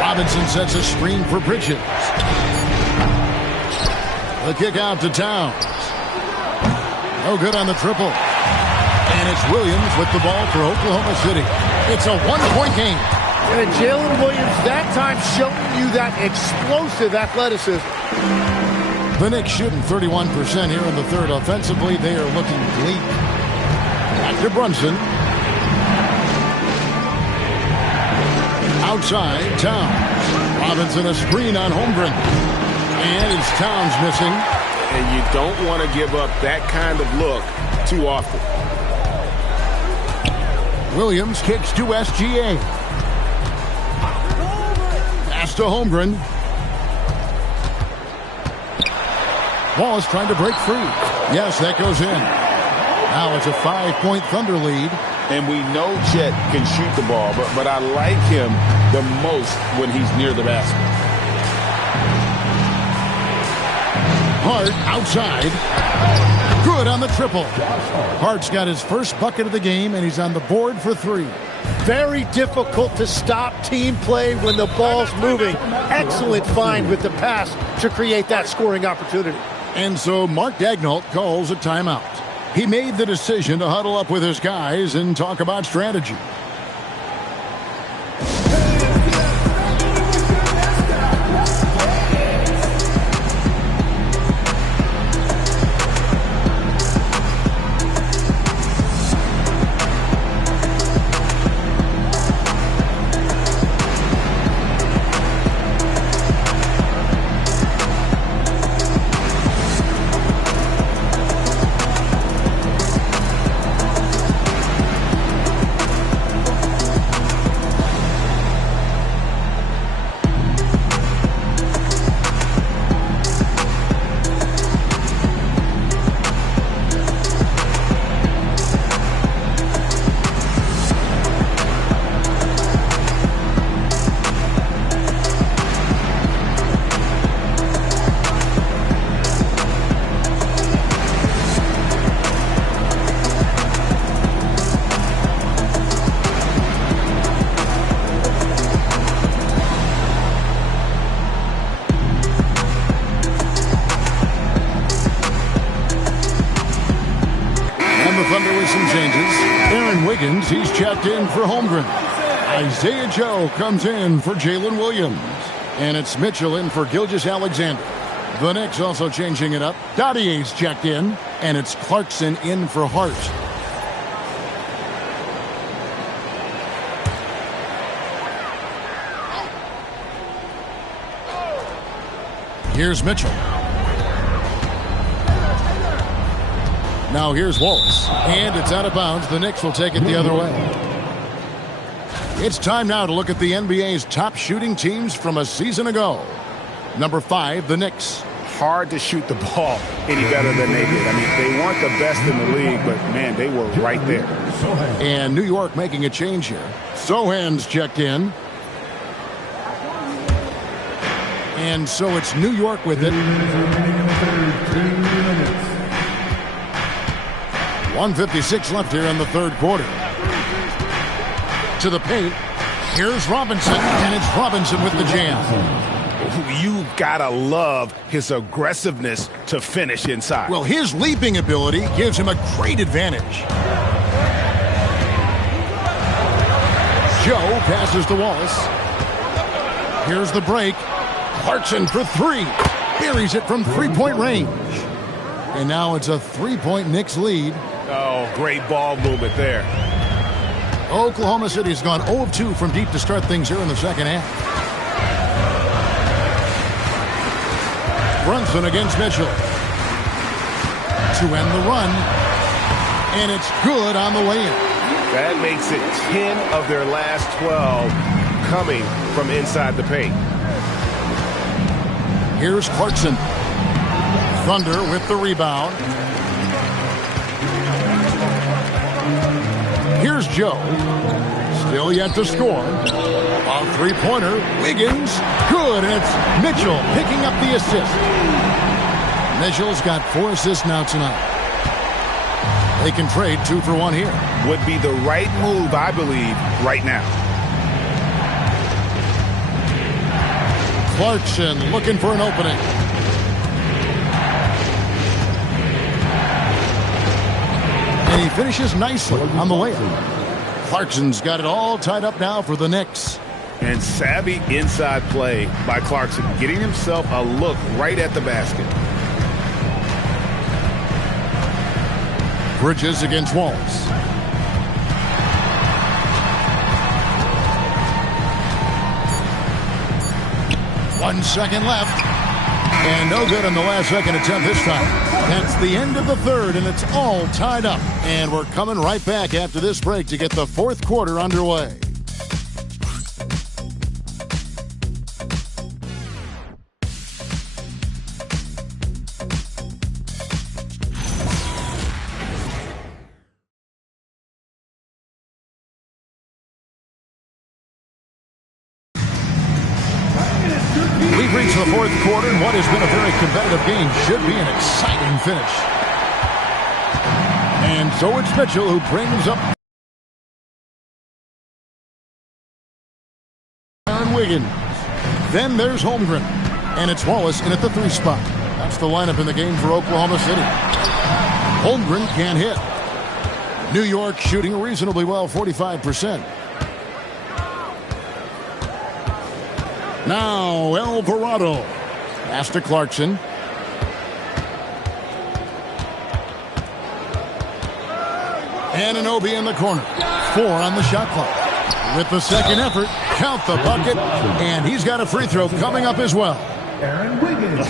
Robinson sets a screen for Bridges. The kick out to Towns. No good on the triple. And it's Williams with the ball for Oklahoma City. It's a one-point game. And Jalen Williams that time showing you that explosive athleticism. The Knicks shooting 31% here in the third. Offensively, they are looking bleak. Back to Brunson. Outside, Towns. Robinson a screen on Holmgren. And it's Towns missing. And you don't want to give up that kind of look too often. Williams kicks to SGA. Pass to Holmgren. Wallace trying to break free. Yes, that goes in. Now it's a 5-point Thunder lead. And we know Chet can shoot the ball, but I like him the most when he's near the basket. Hart outside. Good on the triple. Hart's got his first bucket of the game, and he's on the board for 3. Very difficult to stop team play when the ball's moving. Excellent find with the pass to create that scoring opportunity. And so Mark Daigneault calls a timeout. He made the decision to huddle up with his guys and talk about strategy. here with some changes. Aaron Wiggins, he's checked in for Holmgren. Isaiah Joe comes in for Jalen Williams. And it's Mitchell in for Gilgeous-Alexander. The Knicks also changing it up. Dottier's checked in, and it's Clarkson in for Hart. Here's Mitchell. Now here's Wallace. And it's out of bounds. The Knicks will take it the other way. It's time now to look at the NBA's top shooting teams from a season ago. Number 5, the Knicks. Hard to shoot the ball any better than they did. I mean, they weren't the best in the league, but, man, they were right there. And New York making a change here. Sohan's checked in. And so it's New York with it. 1:56 left here in the third quarter. To the paint. Here's Robinson, and it's Robinson with the jam. You gotta love his aggressiveness to finish inside. Well, his leaping ability gives him a great advantage. Joe passes to Wallace. Here's the break. Clarkson for 3. Buries it from three-point range. And now it's a 3-point Knicks lead. Oh, great ball movement there. Oklahoma City has gone 0 of 2 from deep to start things here in the second half. Brunson against Mitchell. To end the run. And it's good on the way in. That makes it 10 of their last 12 coming from inside the paint. Here's Clarkson. Thunder with the rebound. Here's Joe. Still yet to score. A three-pointer. Wiggins. Good. And it's Mitchell picking up the assist. Mitchell's got 4 assists now tonight. They can trade 2 for 1 here. Would be the right move, I believe, right now. Clarkson looking for an opening. And he finishes nicely on the layup. Clarkson's got it all tied up now for the Knicks. And savvy inside play by Clarkson, getting himself a look right at the basket. Bridges against Wallace. One second left. And no good on the last second attempt this time. That's the end of the third, and it's all tied up. And we're coming right back after this break to get the fourth quarter underway. We've reached the fourth quarter, and what has been a very competitive game should be an exciting finish. And so it's Mitchell who brings up Aaron Wiggins. Then there's Holmgren. And it's Wallace in at the 3 spot. That's the lineup in the game for Oklahoma City. Holmgren can't hit. New York shooting reasonably well, 45%. Now Alvarado. Pass to Clarkson. Anunoby in the corner. 4 on the shot clock. With the second effort, count the bucket, and he's got a free throw coming up as well.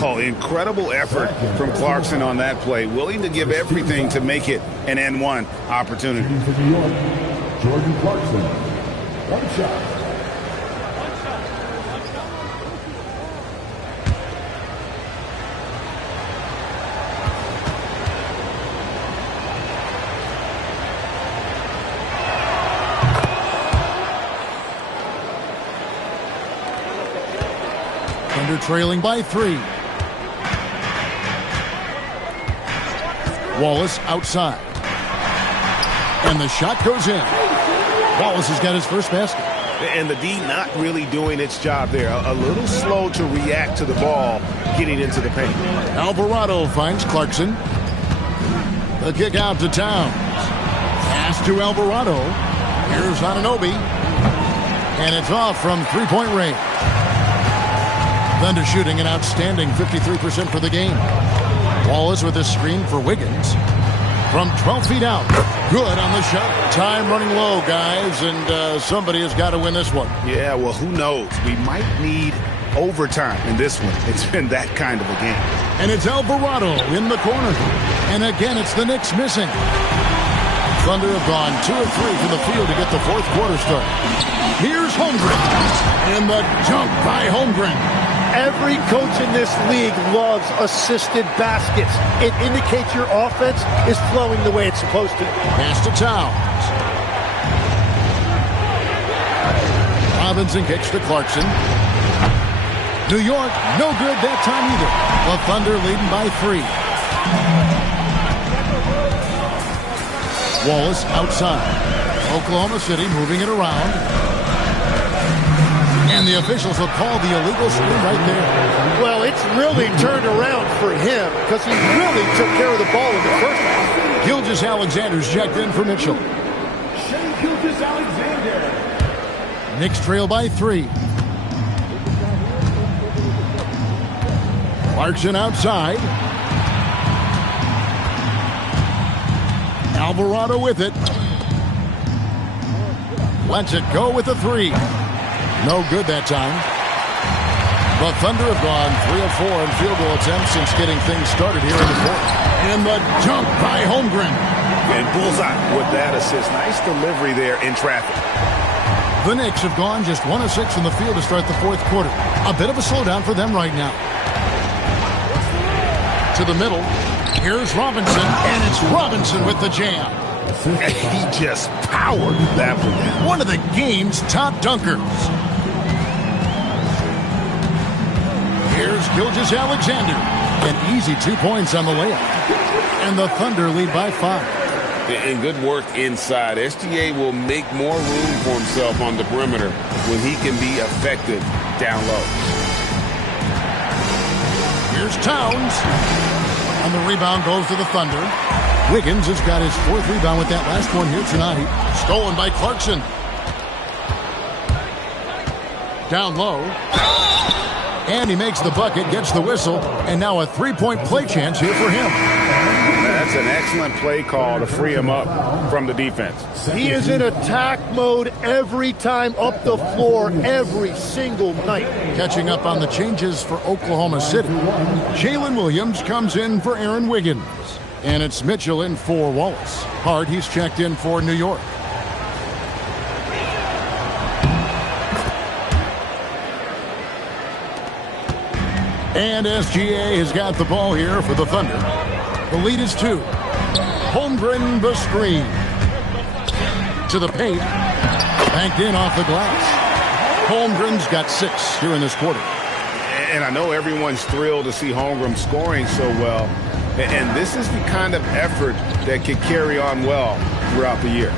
Oh, incredible effort from Clarkson on that play. Willing to give everything to make it an N1 opportunity. Jordan Clarkson. 1 shot. Thunder trailing by 3. Wallace outside. And the shot goes in. Wallace has got his first basket. And the D not really doing its job there. A little slow to react to the ball getting into the paint. Alvarado finds Clarkson. The kick out to Towns. Pass to Alvarado. Here's Anunoby. And it's off from three-point range. Thunder shooting an outstanding 53% for the game. Wallace with a screen for Wiggins. From 12 feet out. Good on the shot. Time running low, guys, and somebody has got to win this one. Yeah, well, who knows? We might need overtime in this one. It's been that kind of a game. And it's Alvarado in the corner. And again, it's the Knicks missing. Thunder have gone 2 of 3 from the field to get the fourth quarter start. Here's Holmgren. And the jump by Holmgren. Every coach in this league loves assisted baskets. It indicates your offense is flowing the way it's supposed to. Pass to Towns. Robinson kicks to Clarkson. New York, no good that time either. The Thunder leading by 3. Wallace outside. Oklahoma City moving it around. And the officials will call the illegal screen right there. Well, it's really turned around for him because he really took care of the ball in the first half. Gilgeous-Alexander's checked in for Mitchell. Gilgeous-Alexander. Knicks trail by 3. Clarkson outside. Alvarado with it. Lets it go with a 3. No good that time. The Thunder have gone 3 of 4 in field goal attempts since getting things started here in the fourth. And the dunk by Holmgren. And bullseye with that assist. Nice delivery there in traffic. The Knicks have gone just 1 of 6 in the field to start the fourth quarter. A bit of a slowdown for them right now. To the middle. Here's Robinson. And it's Robinson with the jam. He just powered that one down. One of the game's top dunkers. Here's Gilgeous-Alexander. An easy 2 points on the layup. And the Thunder lead by 5. And good work inside. SGA will make more room for himself on the perimeter when he can be effective down low. Here's Towns. And the rebound goes to the Thunder. Wiggins has got his 4th rebound with that last one here tonight. Stolen by Clarkson. Down low. And he makes the bucket, gets the whistle, and now a 3-point play chance here for him. That's an excellent play call to free him up from the defense. He is in attack mode every time up the floor, every single night. Catching up on the changes for Oklahoma City. Jalen Williams comes in for Aaron Wiggins. And it's Mitchell in for Wallace. Hart, he's checked in for New York. And SGA has got the ball here for the Thunder. The lead is 2. Holmgren the screen. To the paint. Banked in off the glass. Holmgren's got 6 here in this quarter. And I know everyone's thrilled to see Holmgren scoring so well. And this is the kind of effort that can carry on well throughout the year.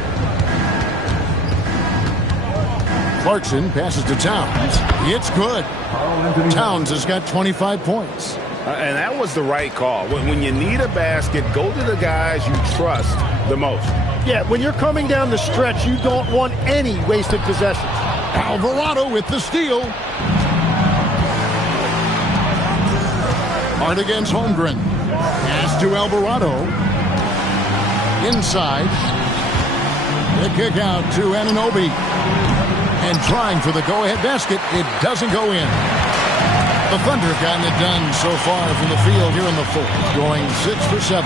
Clarkson passes to Towns. It's good. Towns has got 25 points. And that was the right call. When you need a basket, go to the guys you trust the most. Yeah, when you're coming down the stretch, you don't want any wasted possessions. Alvarado with the steal. Hard against Holmgren. Pass to Alvarado. Inside. The kick out to Anunoby. And trying for the go-ahead basket. It doesn't go in. The Thunder have gotten it done so far from the field here in the fourth. Going 6 for 7.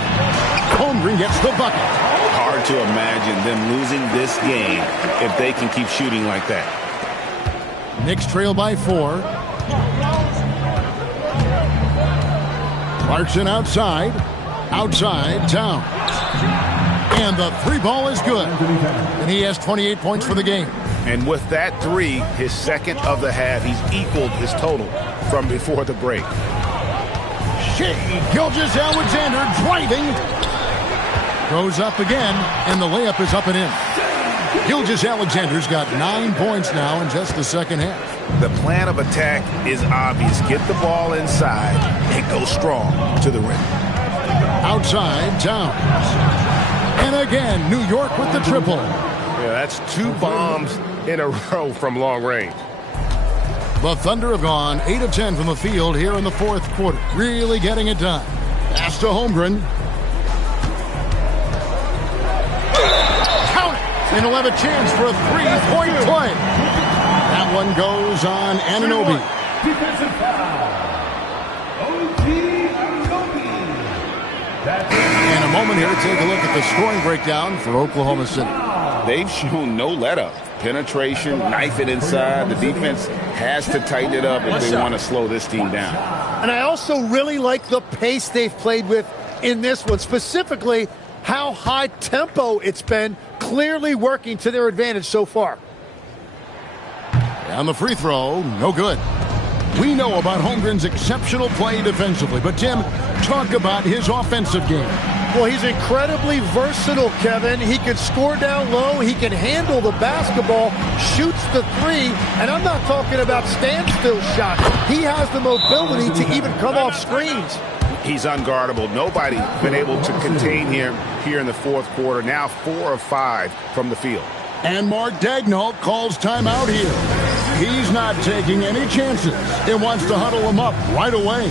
Holmgren gets the bucket. Hard to imagine them losing this game if they can keep shooting like that. Knicks trail by 4. Clarkson outside. Outside, Towns. And the 3 ball is good. And he has 28 points for the game. And with that 3, his second of the half, he's equaled his total from before the break. Gilgeous-Alexander driving. Goes up again, and the layup is up and in. Gilgeous-Alexander's got 9 points now in just the second half. The plan of attack is obvious. Get the ball inside and go strong to the rim. Outside, Towns. And again, New York with the triple. Yeah, that's 2 bombs in a row from long range. The Thunder have gone 8 of 10 from the field here in the fourth quarter. Really getting it done. Pass to Holmgren. Count it! And he'll have a chance for a 3-point play. That one goes on Anunoby. Defensive foul. In a moment here, take a look at the scoring breakdown for Oklahoma City. They've shown no let-up. Penetration, knife it inside. The defense has to tighten it up if they want to slow this team down. And I also really like the pace they've played with in this one, specifically how high tempo it's been, clearly working to their advantage so far. And the free throw, no good. We know about Holmgren's exceptional play defensively, but Tim, talk about his offensive game. Well, he's incredibly versatile, Kevin. He can score down low. He can handle the basketball, shoots the 3, and I'm not talking about standstill shots. He has the mobility to even come off screens. He's unguardable. Nobody been able to contain him here in the fourth quarter. Now 4 of 5 from the field. And Mark Daigneault calls timeout here. He's not taking any chances. He wants to huddle him up right away.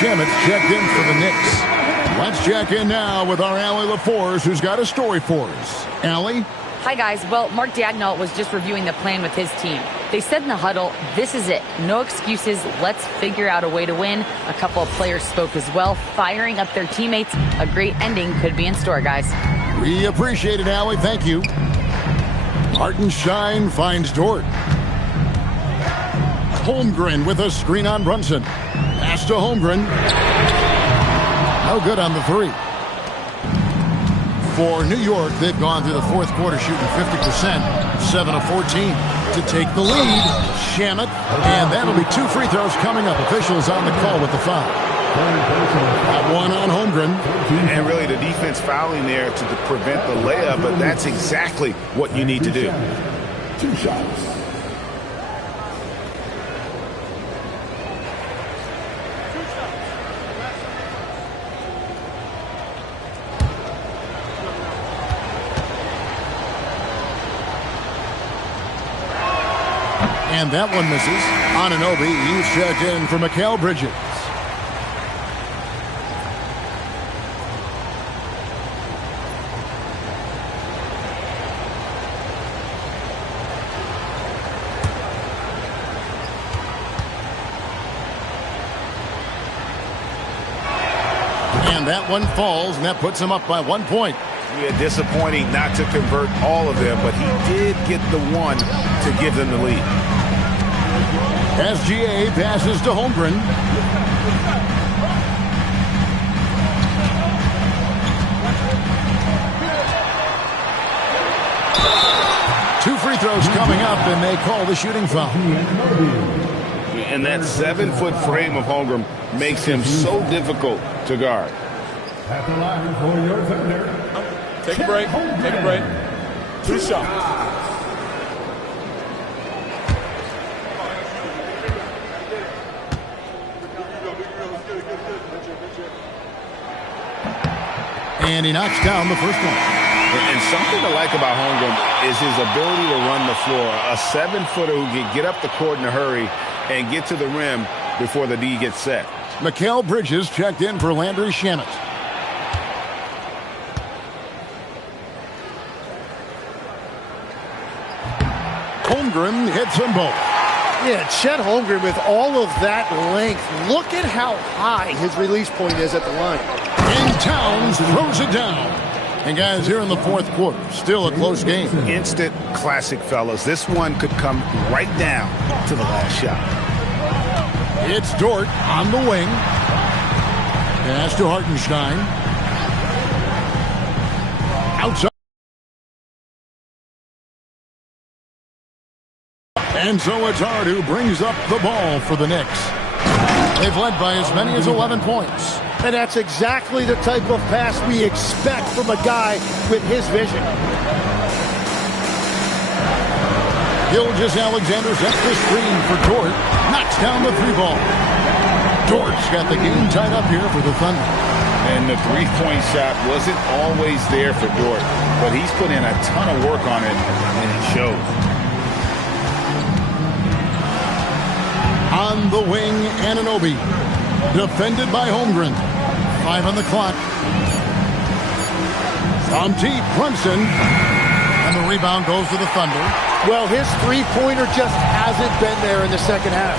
Shamit's checked in for the Knicks. Let's check in now with our Allie LaForce, who's got a story for us. Allie? Hi, guys. Well, Mark Daigneault was just reviewing the plan with his team. They said in the huddle, this is it. No excuses. Let's figure out a way to win. A couple of players spoke as well, firing up their teammates. A great ending could be in store, guys. We appreciate it, Allie. Thank you. Hartenstein finds Dort. Holmgren with a screen on Brunson. Pass to Holmgren. No good on the 3. For New York, they've gone through the fourth quarter shooting 50%, 7 of 14 to take the lead. Shamet, and that'll be 2 free throws coming up. Officials on the call with the foul. That one on Holmgren. And really the defense fouling there to prevent the layup, but that's exactly what you need to do. 2 shots. And that one misses. Anunoby, he's checked in for Mikal Bridges. And that one falls, and that puts him up by 1 point. Yeah, disappointing not to convert all of them, but he did get the one to give them the lead. SGA passes to Holmgren. Two free throws coming up, and they call the shooting foul. And that 7-foot frame of Holmgren makes him so difficult to guard. At the line for your Thunder. Take a break. Take a break. 2 shots. And he knocks down the first one. And something to like about Holmgren is his ability to run the floor. A 7-footer who can get up the court in a hurry and get to the rim before the D gets set. Mikal Bridges checked in for Landry Shamet. Holmgren hits them both. Yeah, Chet Holmgren with all of that length. Look at how high his release point is at the line. And Towns throws it down. And guys, here in the fourth quarter, still a close game. Instant classic, fellas. This one could come right down to the last shot. It's Dort on the wing. Pass to Hartenstein. Outside. And so it's Hart who brings up the ball for the Knicks. They've led by as many as 11 points. And that's exactly the type of pass we expect from a guy with his vision. Gilgeous-Alexander sets the screen for Dort. Knocks down the three ball. Dort's got the game tied up here for the Thunder. And the three-point shot wasn't always there for Dort, but he's put in a ton of work on it, and it shows. On the wing, Anunoby. Defended by Holmgren. 5 on the clock. From deep, Brunson. And the rebound goes to the Thunder. Well, his three-pointer just hasn't been there in the second half.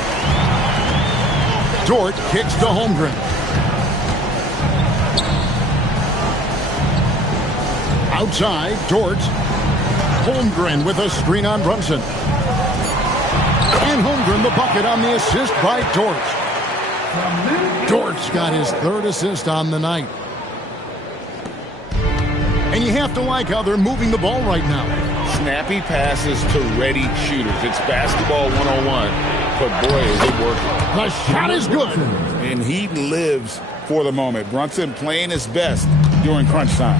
Dort kicks to Holmgren. Outside, Dort. Holmgren with a screen on Brunson. And Holmgren the bucket on the assist by Dort. Dort's got his third assist on the night. And you have to like how they're moving the ball right now. Snappy passes to ready shooters. It's basketball 101, but boy, is it working. The shot is good. And he lives for the moment. Brunson playing his best during crunch time.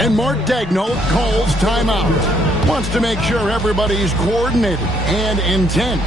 And Mark Daigneault calls timeout. Wants to make sure everybody's coordinated and intent.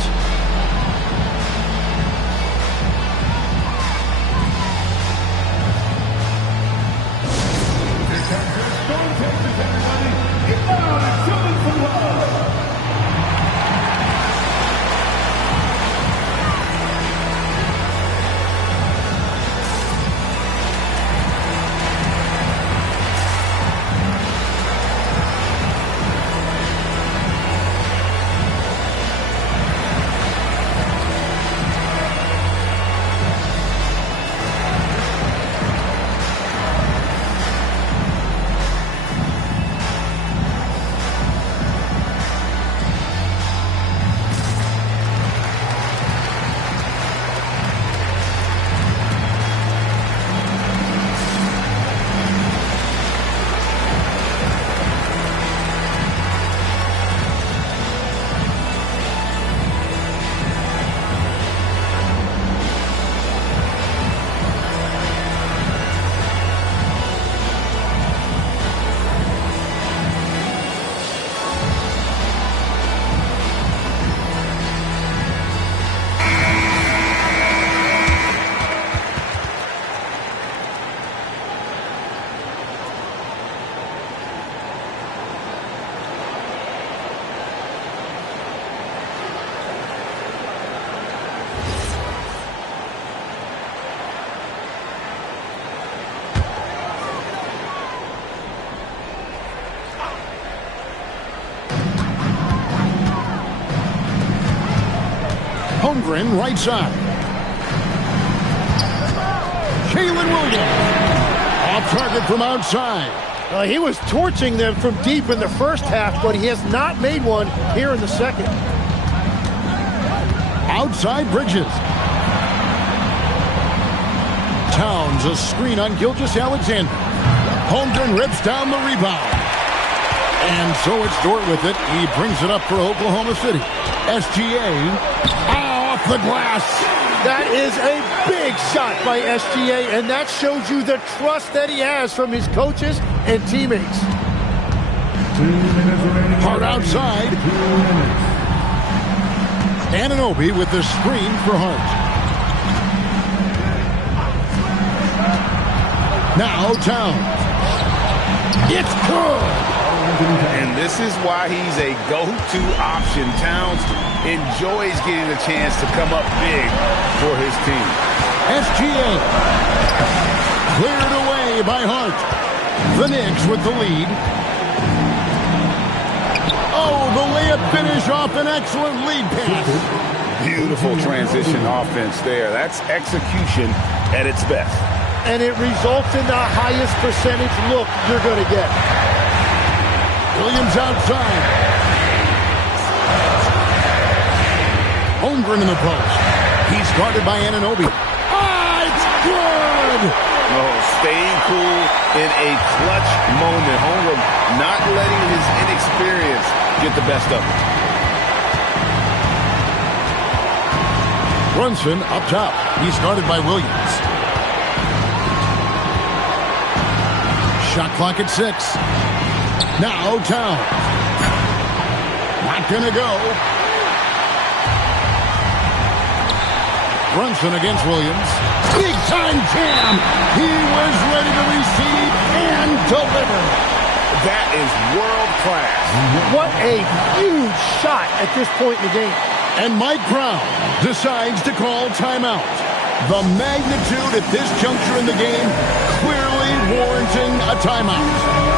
Holmgren, right side. Jalen Williams. Off target from outside. He was torching them from deep in the first half, but he has not made one here in the second. Outside Bridges. Towns, a screen on Gilgeous-Alexander. Holmgren rips down the rebound. And so it's Dort with it. He brings it up for Oklahoma City. SGA off the glass. That is a big shot by SGA, and that shows you the trust that he has from his coaches and teammates. Hart outside. Anunoby with the screen for Hart. Now Towns. It's good. And this is why he's a go-to option. Towns enjoys getting a chance to come up big for his team. SGA. Cleared away by Hart. The Knicks with the lead. Oh, the layup finish off an excellent lead pass. Beautiful transition offense there. That's execution at its best. And it results in the highest percentage look you're going to get. Williams outside. Holmgren in the post. He's guarded by Anunoby. Ah, it's good! Oh, staying cool in a clutch moment. Holmgren not letting his inexperience get the best of him. Brunson up top. He's guarded by Williams. Shot clock at 6. Now Towns. Not gonna go. Brunson against Williams. Big time jam. He was ready to receive and deliver. That is world class. What a huge shot at this point in the game. And Mike Brown decides to call timeout. The magnitude at this juncture in the game clearly warranting a timeout.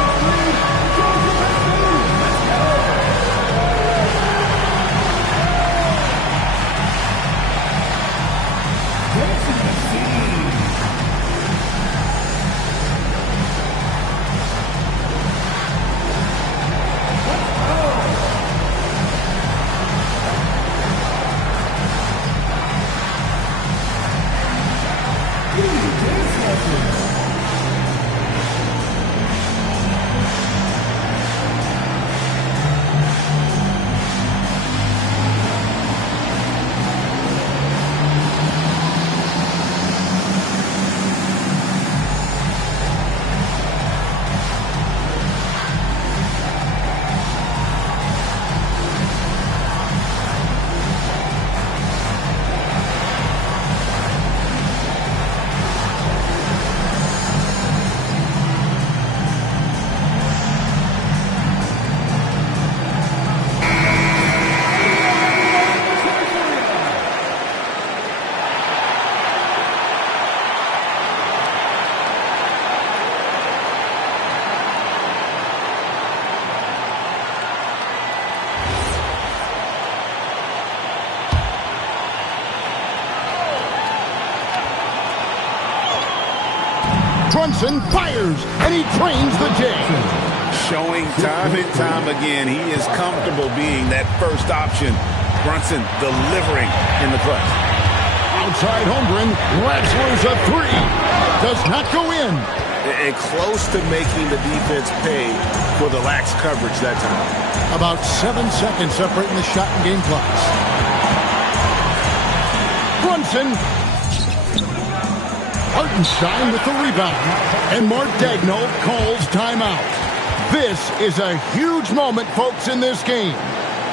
Brunson fires, and he drains the day. Showing time and time again, he is comfortable being that first option. Brunson delivering in the clutch. Outside Holmgren, Wrestler's a 3. Does not go in. And close to making the defense pay for the lax coverage that time. About 7 seconds separating the shot and game clocks. Brunson. Hartenstein with the rebound. And Mark Daigneault calls timeout. This is a huge moment, folks, in this game.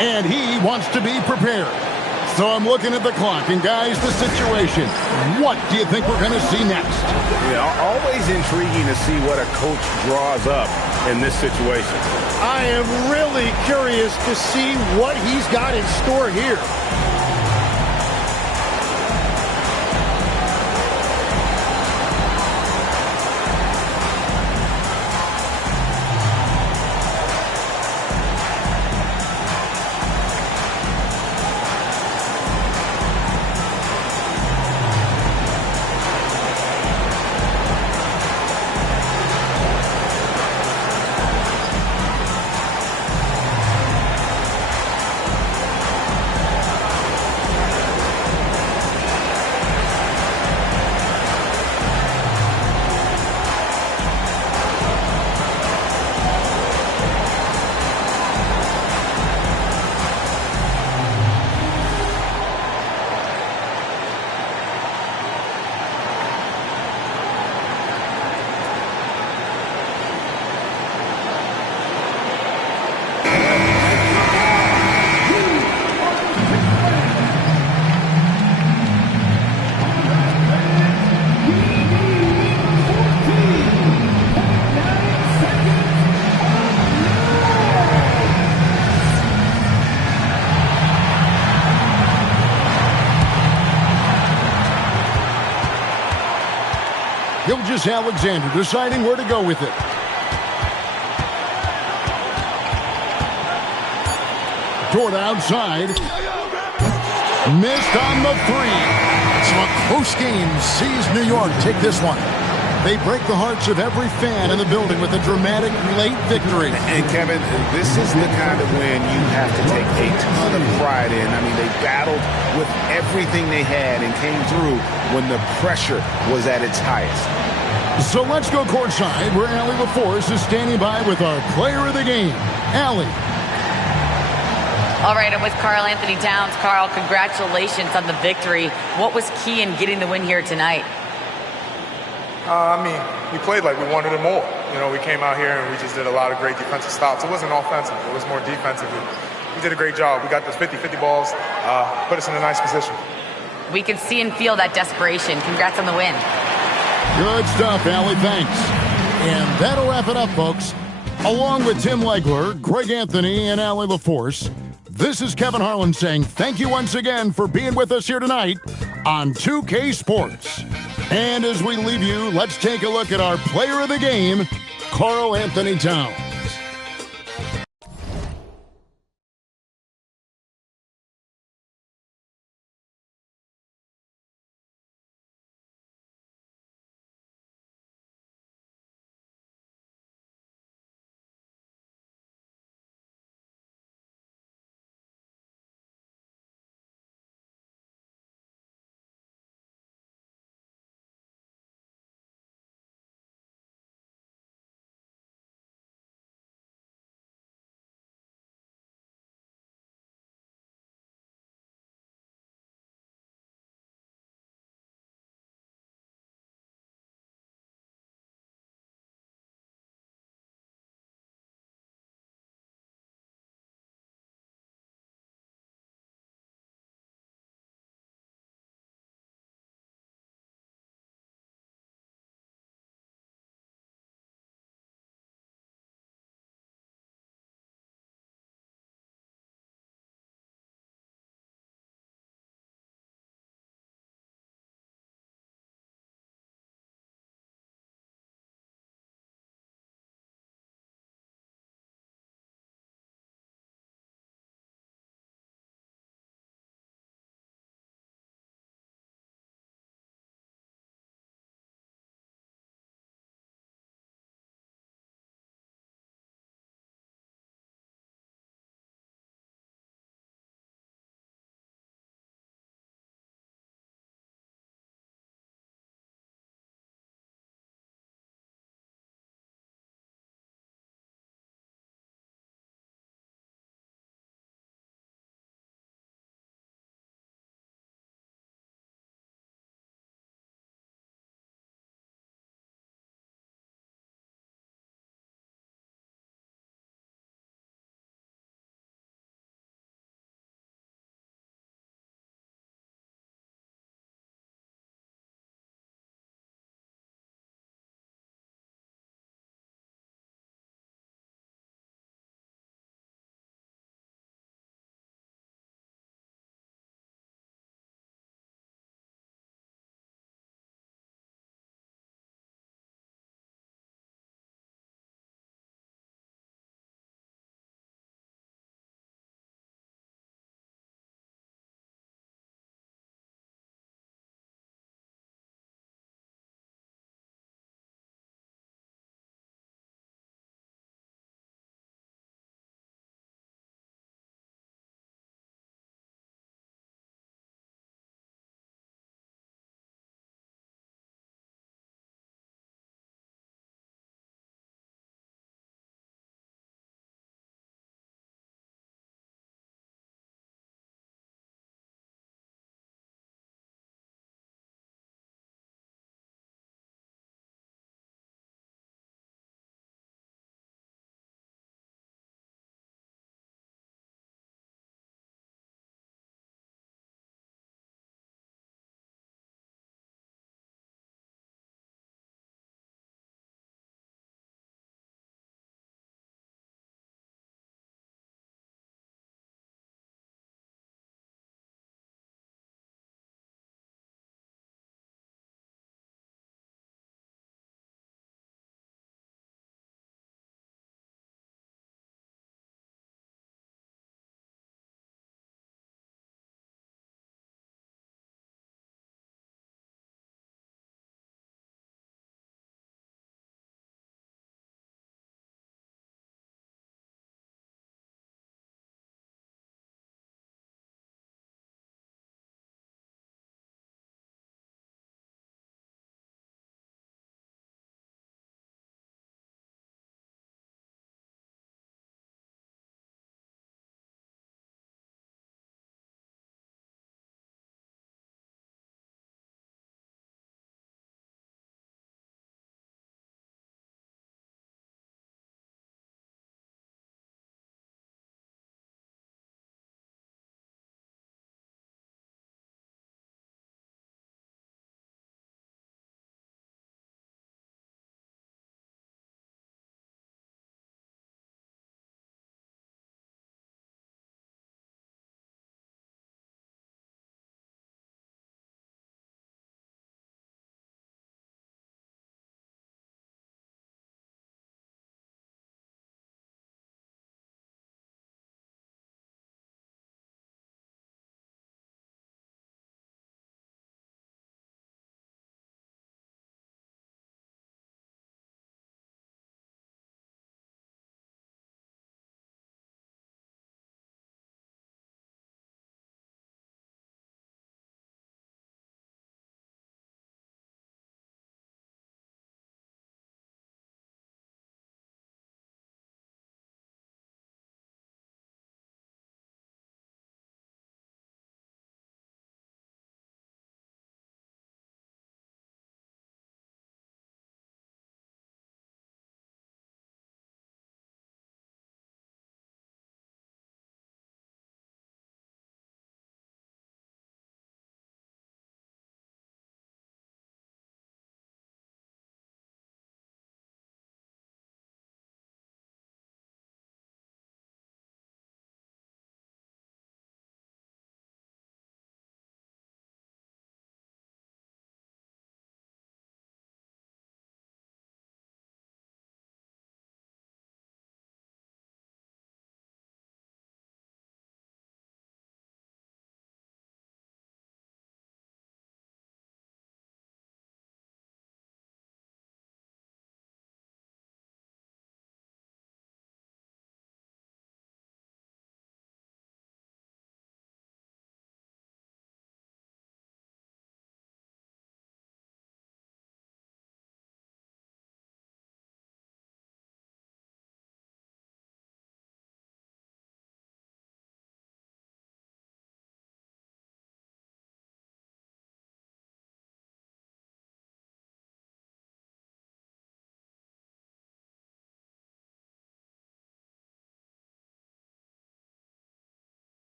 And he wants to be prepared. So I'm looking at the clock. And, guys, the situation. What do you think we're going to see next? Yeah, always intriguing to see what a coach draws up in this situation. I am really curious to see what he's got in store here. Gilgeous-Alexander deciding where to go with it. Toward outside. Missed on the three. So a close game sees New York take this one. They break the hearts of every fan in the building with a dramatic late victory. And Kevin, this is the kind of win you have to take a ton of pride in. I mean, they battled with everything they had and came through when the pressure was at its highest. So let's go courtside where Allie LaForce is standing by with our player of the game, Allie. All right, I'm with Karl Anthony Towns. Karl, congratulations on the victory. What was key in getting the win here tonight? We played like we wanted it more. You know, we came out here and we just did a lot of great defensive stops. It wasn't offensive. It was more defensive. We did a great job. We got those 50-50 balls, put us in a nice position. We can see and feel that desperation. Congrats on the win. Good stuff, Allie. Thanks. And that'll wrap it up, folks. Along with Tim Legler, Greg Anthony, and Allie LaForce, this is Kevin Harlan saying thank you once again for being with us here tonight on 2K Sports. And as we leave you, let's take a look at our player of the game, Karl Anthony Towns.